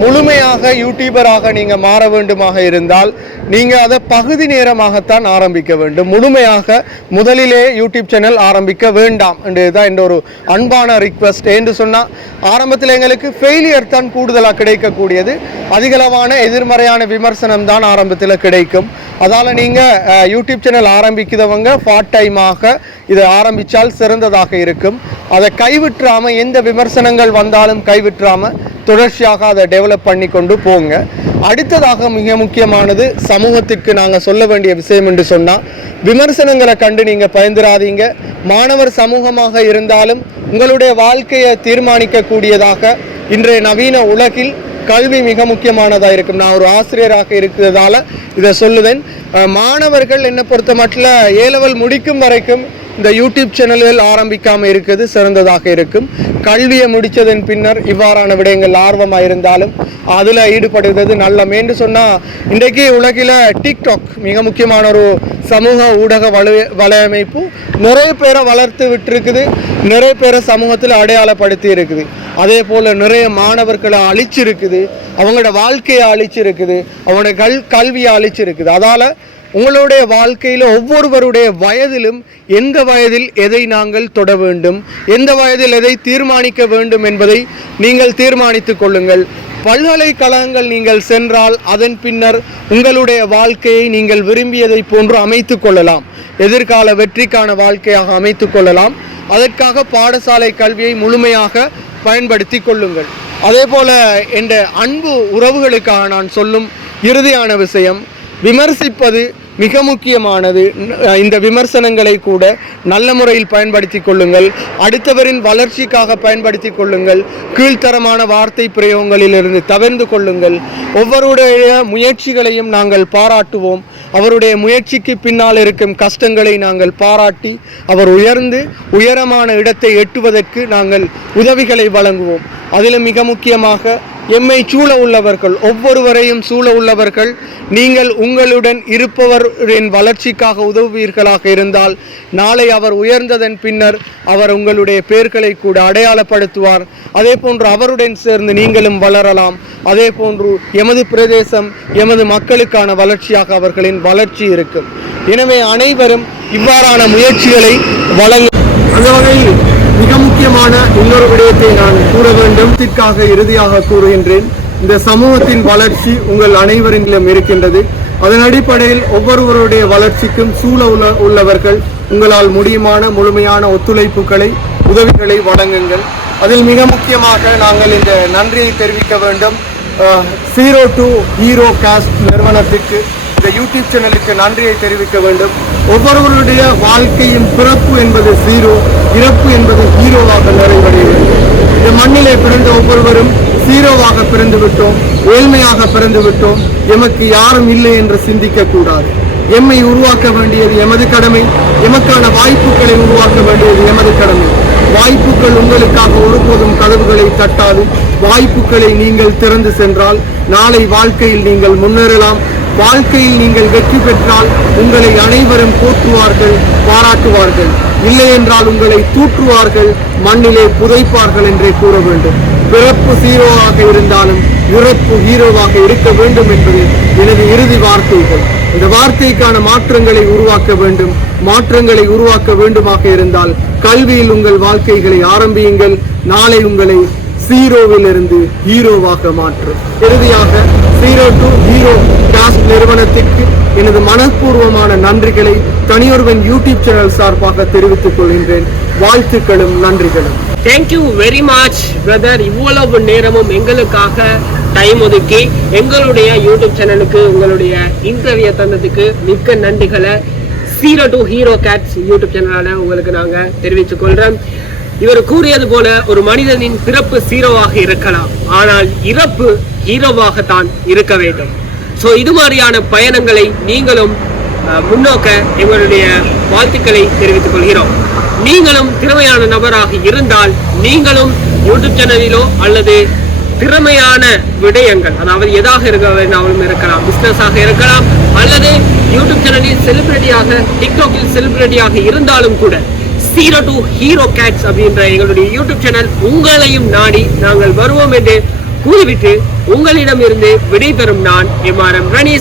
முழுமையாக யூடியூபராக நீங்கள் மாற வேண்டுமாக இருந்தால் நீங்கள் அதை பகுதி நேரமாகத்தான் ஆரம்பிக்க வேண்டும். முழுமையாக முதலிலே யூடியூப் சேனல் ஆரம்பிக்க வேண்டாம் என்றுதான் என்ற ஒரு அன்பான ரிக்வெஸ்ட். என்று சொன்னால் ஆரம்பத்தில் எங்களுக்கு ஃபெயிலியர் தான் கூடுதலாக கிடைக்கக்கூடியது, அதிகளவான எதிர்மறையான விமர்சனம் தான் ஆரம்பத்தில் கிடைக்கும். அதால் நீங்கள் யூடியூப் சேனல் ஆரம்பிக்கிறவங்க பார்ட் டைமாக இதை ஆரம்பித்தால் சிறந்ததாக இருக்கும். அதை கைவிட்டுறாமல், எந்த விமர்சனங்கள் வந்தாலும் கைவிட்டுறாமல் தொடர்ச்சியாக அதை டெவலப் பண்ணி கொண்டு போங்க. அடுத்ததாக மிக முக்கியமானது, சமூகத்திற்கு நாங்கள் சொல்ல வேண்டிய விஷயம் என்று சொன்னால், விமர்சனங்களை கண்டு நீங்கள் பயந்துராதீங்க. மாணவர் சமூகமாக இருந்தாலும் உங்களுடைய வாழ்க்கையை தீர்மானிக்கக்கூடியதாக இன்றைய நவீன உலகில் கல்வி மிக முக்கியமானதாக இருக்கும். நான் ஒரு ஆசிரியராக இருக்கிறதால இதை சொல்லுவேன். மாணவர்கள் என்னை பொறுத்த மட்டும் ஏ-லெவல் முடிக்கும் வரைக்கும் இந்த யூடியூப் சேனல்கள் ஆரம்பிக்காமல் இருக்குது சிறந்ததாக இருக்கும். கல்வியை முடித்ததன் பின்னர் இவ்வாறான விடயங்கள் ஆர்வமாக இருந்தாலும் அதில் ஈடுபடுவது நல்லமேன்னு சொன்னால், இன்றைக்கு உலகில் டிக்டாக் மிக முக்கியமான ஒரு சமூக ஊடக வலையமைப்பு நிறைய பேரை வளர்த்து விட்டுருக்குது, நிறைய பேரை சமூகத்தில் அடையாளப்படுத்தி இருக்குது. அதே போல் நிறைய மாணவர்களை அழிச்சிருக்குது, அவங்களோட வாழ்க்கையை அழிச்சிருக்குது, அவங்களோட கல்வியை அழிச்சிருக்குது. அதால் உங்களுடைய வாழ்க்கையில் ஒவ்வொருவருடைய வயதிலும் எந்த வயதில் எதை நாங்கள் தொட வேண்டும், எந்த வயதில் எதை தீர்மானிக்க வேண்டும் என்பதை நீங்கள் தீர்மானித்துக் கொள்ளுங்கள். பல்கலைக்கழகங்கள் நீங்கள் சென்றால் அதன் பின்னர் உங்களுடைய வாழ்க்கையை நீங்கள் விரும்பியதை போன்று அமைத்து கொள்ளலாம், எதிர்கால வெற்றிக்கான வாழ்க்கையாக அமைத்து கொள்ளலாம். அதற்காக பாடசாலை கல்வியை முழுமையாக பயன்படுத்தி கொள்ளுங்கள். அதே போல் என்ற அன்பு உறவுகளுக்காக நான் சொல்லும் இறுதியான விஷயம், விமர்சிப்பது மிக முக்கியமானது. இந்த விமர்சனங்களை கூட நல்ல முறையில் பயன்படுத்தி கொள்ளுங்கள், அடுத்தவரின் வளர்ச்சிக்காக பயன்படுத்தி கொள்ளுங்கள், கீழ்த்தரமான வார்த்தை பிரயோகங்களிலிருந்து தவிர்த்து கொள்ளுங்கள். ஒவ்வொருடைய முயற்சிகளையும் நாங்கள் பாராட்டுவோம், அவருடைய முயற்சிக்கு பின்னால் இருக்கும் கஷ்டங்களை நாங்கள் பாராட்டி அவர் உயரமான இடத்தை எட்டுவதற்கு நாங்கள் உதவிகளை வழங்குவோம். அதில் மிக முக்கியமாக எம்மை சூழ உள்ளவர்கள், ஒவ்வொருவரையும் சூழ உள்ளவர்கள், நீங்கள் உங்களுடன் இருப்பவரின் வளர்ச்சிக்காக உதவுவீர்களாக இருந்தால் நாளை அவர் உயர்ந்ததன் பின்னர் அவர் உங்களுடைய பெயர்களை கூட அடையாளப்படுத்துவார். அதே போன்று அவருடன் சேர்ந்து நீங்களும் வளரலாம். அதே போன்று எமது பிரதேசம் எமது மக்களுக்கான வளர்ச்சியாக அவர்களின் வளர்ச்சி இருக்கும். எனவே அனைவரும் இவ்வாறான முயற்சிகளை வழங்க. அந்த வகையில் மிக முக்கியமான இன்னொரு விடயத்தை நான் கூற வேண்டும். இறுதியாக கூறுகின்றேன், இந்த சமூகத்தின் வளர்ச்சி உங்கள் அனைவரிலும் இருக்கின்றது. அதன் அடிப்படையில் ஒவ்வொருவருடைய வளர்ச்சிக்கும் சூழ உள்ளவர்கள் உங்களால் முடியுமான முழுமையான ஒத்துழைப்புகளை உதவிகளை வழங்குங்கள். அதில் மிக முக்கியமாக நாங்கள் இந்த நன்றியை தெரிவிக்க வேண்டும். 0 to Hero Cast நிறுவனத்திற்கு, இந்த யூடியூப் சேனலுக்கு நன்றியை தெரிவிக்க வேண்டும். ஒவ்வொருவருடைய வாழ்க்கையின் பிறப்பு என்பது 0, இறப்பு என்பது ஹீரோவாக நிறைவடைய வேண்டும். இந்த மண்ணிலே பிறந்த ஒவ்வொருவரும் ஹீரோவாக பிறந்து விட்டோம், ஏழ்மையாக பிறந்து விட்டோம், எமக்கு யாரும் இல்லை என்று சிந்திக்க கூடாது. எம்மை உருவாக்க வேண்டியது எமது கடமை, எமக்கான வாய்ப்புகளை உருவாக்க வேண்டியது எமது கடமை. வாய்ப்புகள் உங்களுக்காக ஒருபோதும் கதவுகளை தட்டாது. வாய்ப்புகளை நீங்கள் திறந்து சென்றால் நாளை வாழ்க்கையில் நீங்கள் முன்னேறலாம். வாழ்க்கையில் நீங்கள் வெற்றி பெற்றால் உங்களை அனைவரும் போற்றுவார்கள், பாராட்டுவார்கள். இல்லை என்றால் உங்களை தூற்றுவார்கள், மண்ணிலே புதைப்பார்கள் என்றே கூற வேண்டும். பிறப்பு ஹீரோவாக இருந்தாலும் இறப்பு ஹீரோவாக இருக்க வேண்டும் என்பது எனது இறுதி வார்த்தைகள். இந்த வார்த்தைக்கான மாற்றங்களை உருவாக்க வேண்டும். மாற்றங்களை உருவாக்க வேண்டுமாக இருந்தால் கல்வியில் உங்கள் வாழ்க்கைகளை ஆரம்பியுங்கள். நாளை உங்களை 0வில் இருந்து ஹீரோவாக மாற்றும். இறுதியாக 0 to Hero Cast நிறுவனத்திற்கு எனது மனப்பூர்வமான நன்றிகளை தனியொருவன் யூடியூப் சேனல் சார்பாக தெரிவித்துக் கொள்கின்றேன். வாழ்த்துக்களும் நன்றிகளும். Thank you very much brother. இவ்வளவு நேரமும் எங்களுக்காக டைம் ஒதுக்கி எங்களுடைய யூடியூப் சேனலுக்கு உங்களுடைய இன்டர்வியூ தந்ததுக்கு மிக்க நன்றிகளை 0 to Hero Cast யூடியூப் சேனலால உங்களுக்கு நாங்கள் தெரிவித்துக் கொள்றோம். இவர் கூறியது போல ஒரு மனிதனின் பிறப்பு 0வாக இருக்கலாம், ஆனால் இறப்பு ஹீரோவாகத்தான் இருக்க வேண்டும். ஸோ இது மாதிரியான பயணங்களை நீங்களும் முன்னோக்க எங்களுடைய வாழ்த்துக்களை தெரிவித்துக் கொள்கிறோம். நீங்களும் திறமையான நபராக இருந்தால் நீங்களும் யூடியூப் சேனலிலோ அல்லது திறமையான விடயங்கள், அதாவது எதாக இருக்கலாம், பிஸ்னஸாக இருக்கலாம், அல்லது யூடியூப் சேனலில் செலிபிரிட்டியாக, டிக்டாக்கில் செலிபிரிட்டியாக இருந்தாலும் கூட 0 to Hero Cast அப்படின்ற எங்களுடைய யூடியூப் சேனல் உங்களையும் நாடி நாங்கள் வருவோம் என்று கூறிவிட்டு உங்களிடம் இருந்து விடைபெறும் நான் எம்ஆர்எம் ரணீஸ்.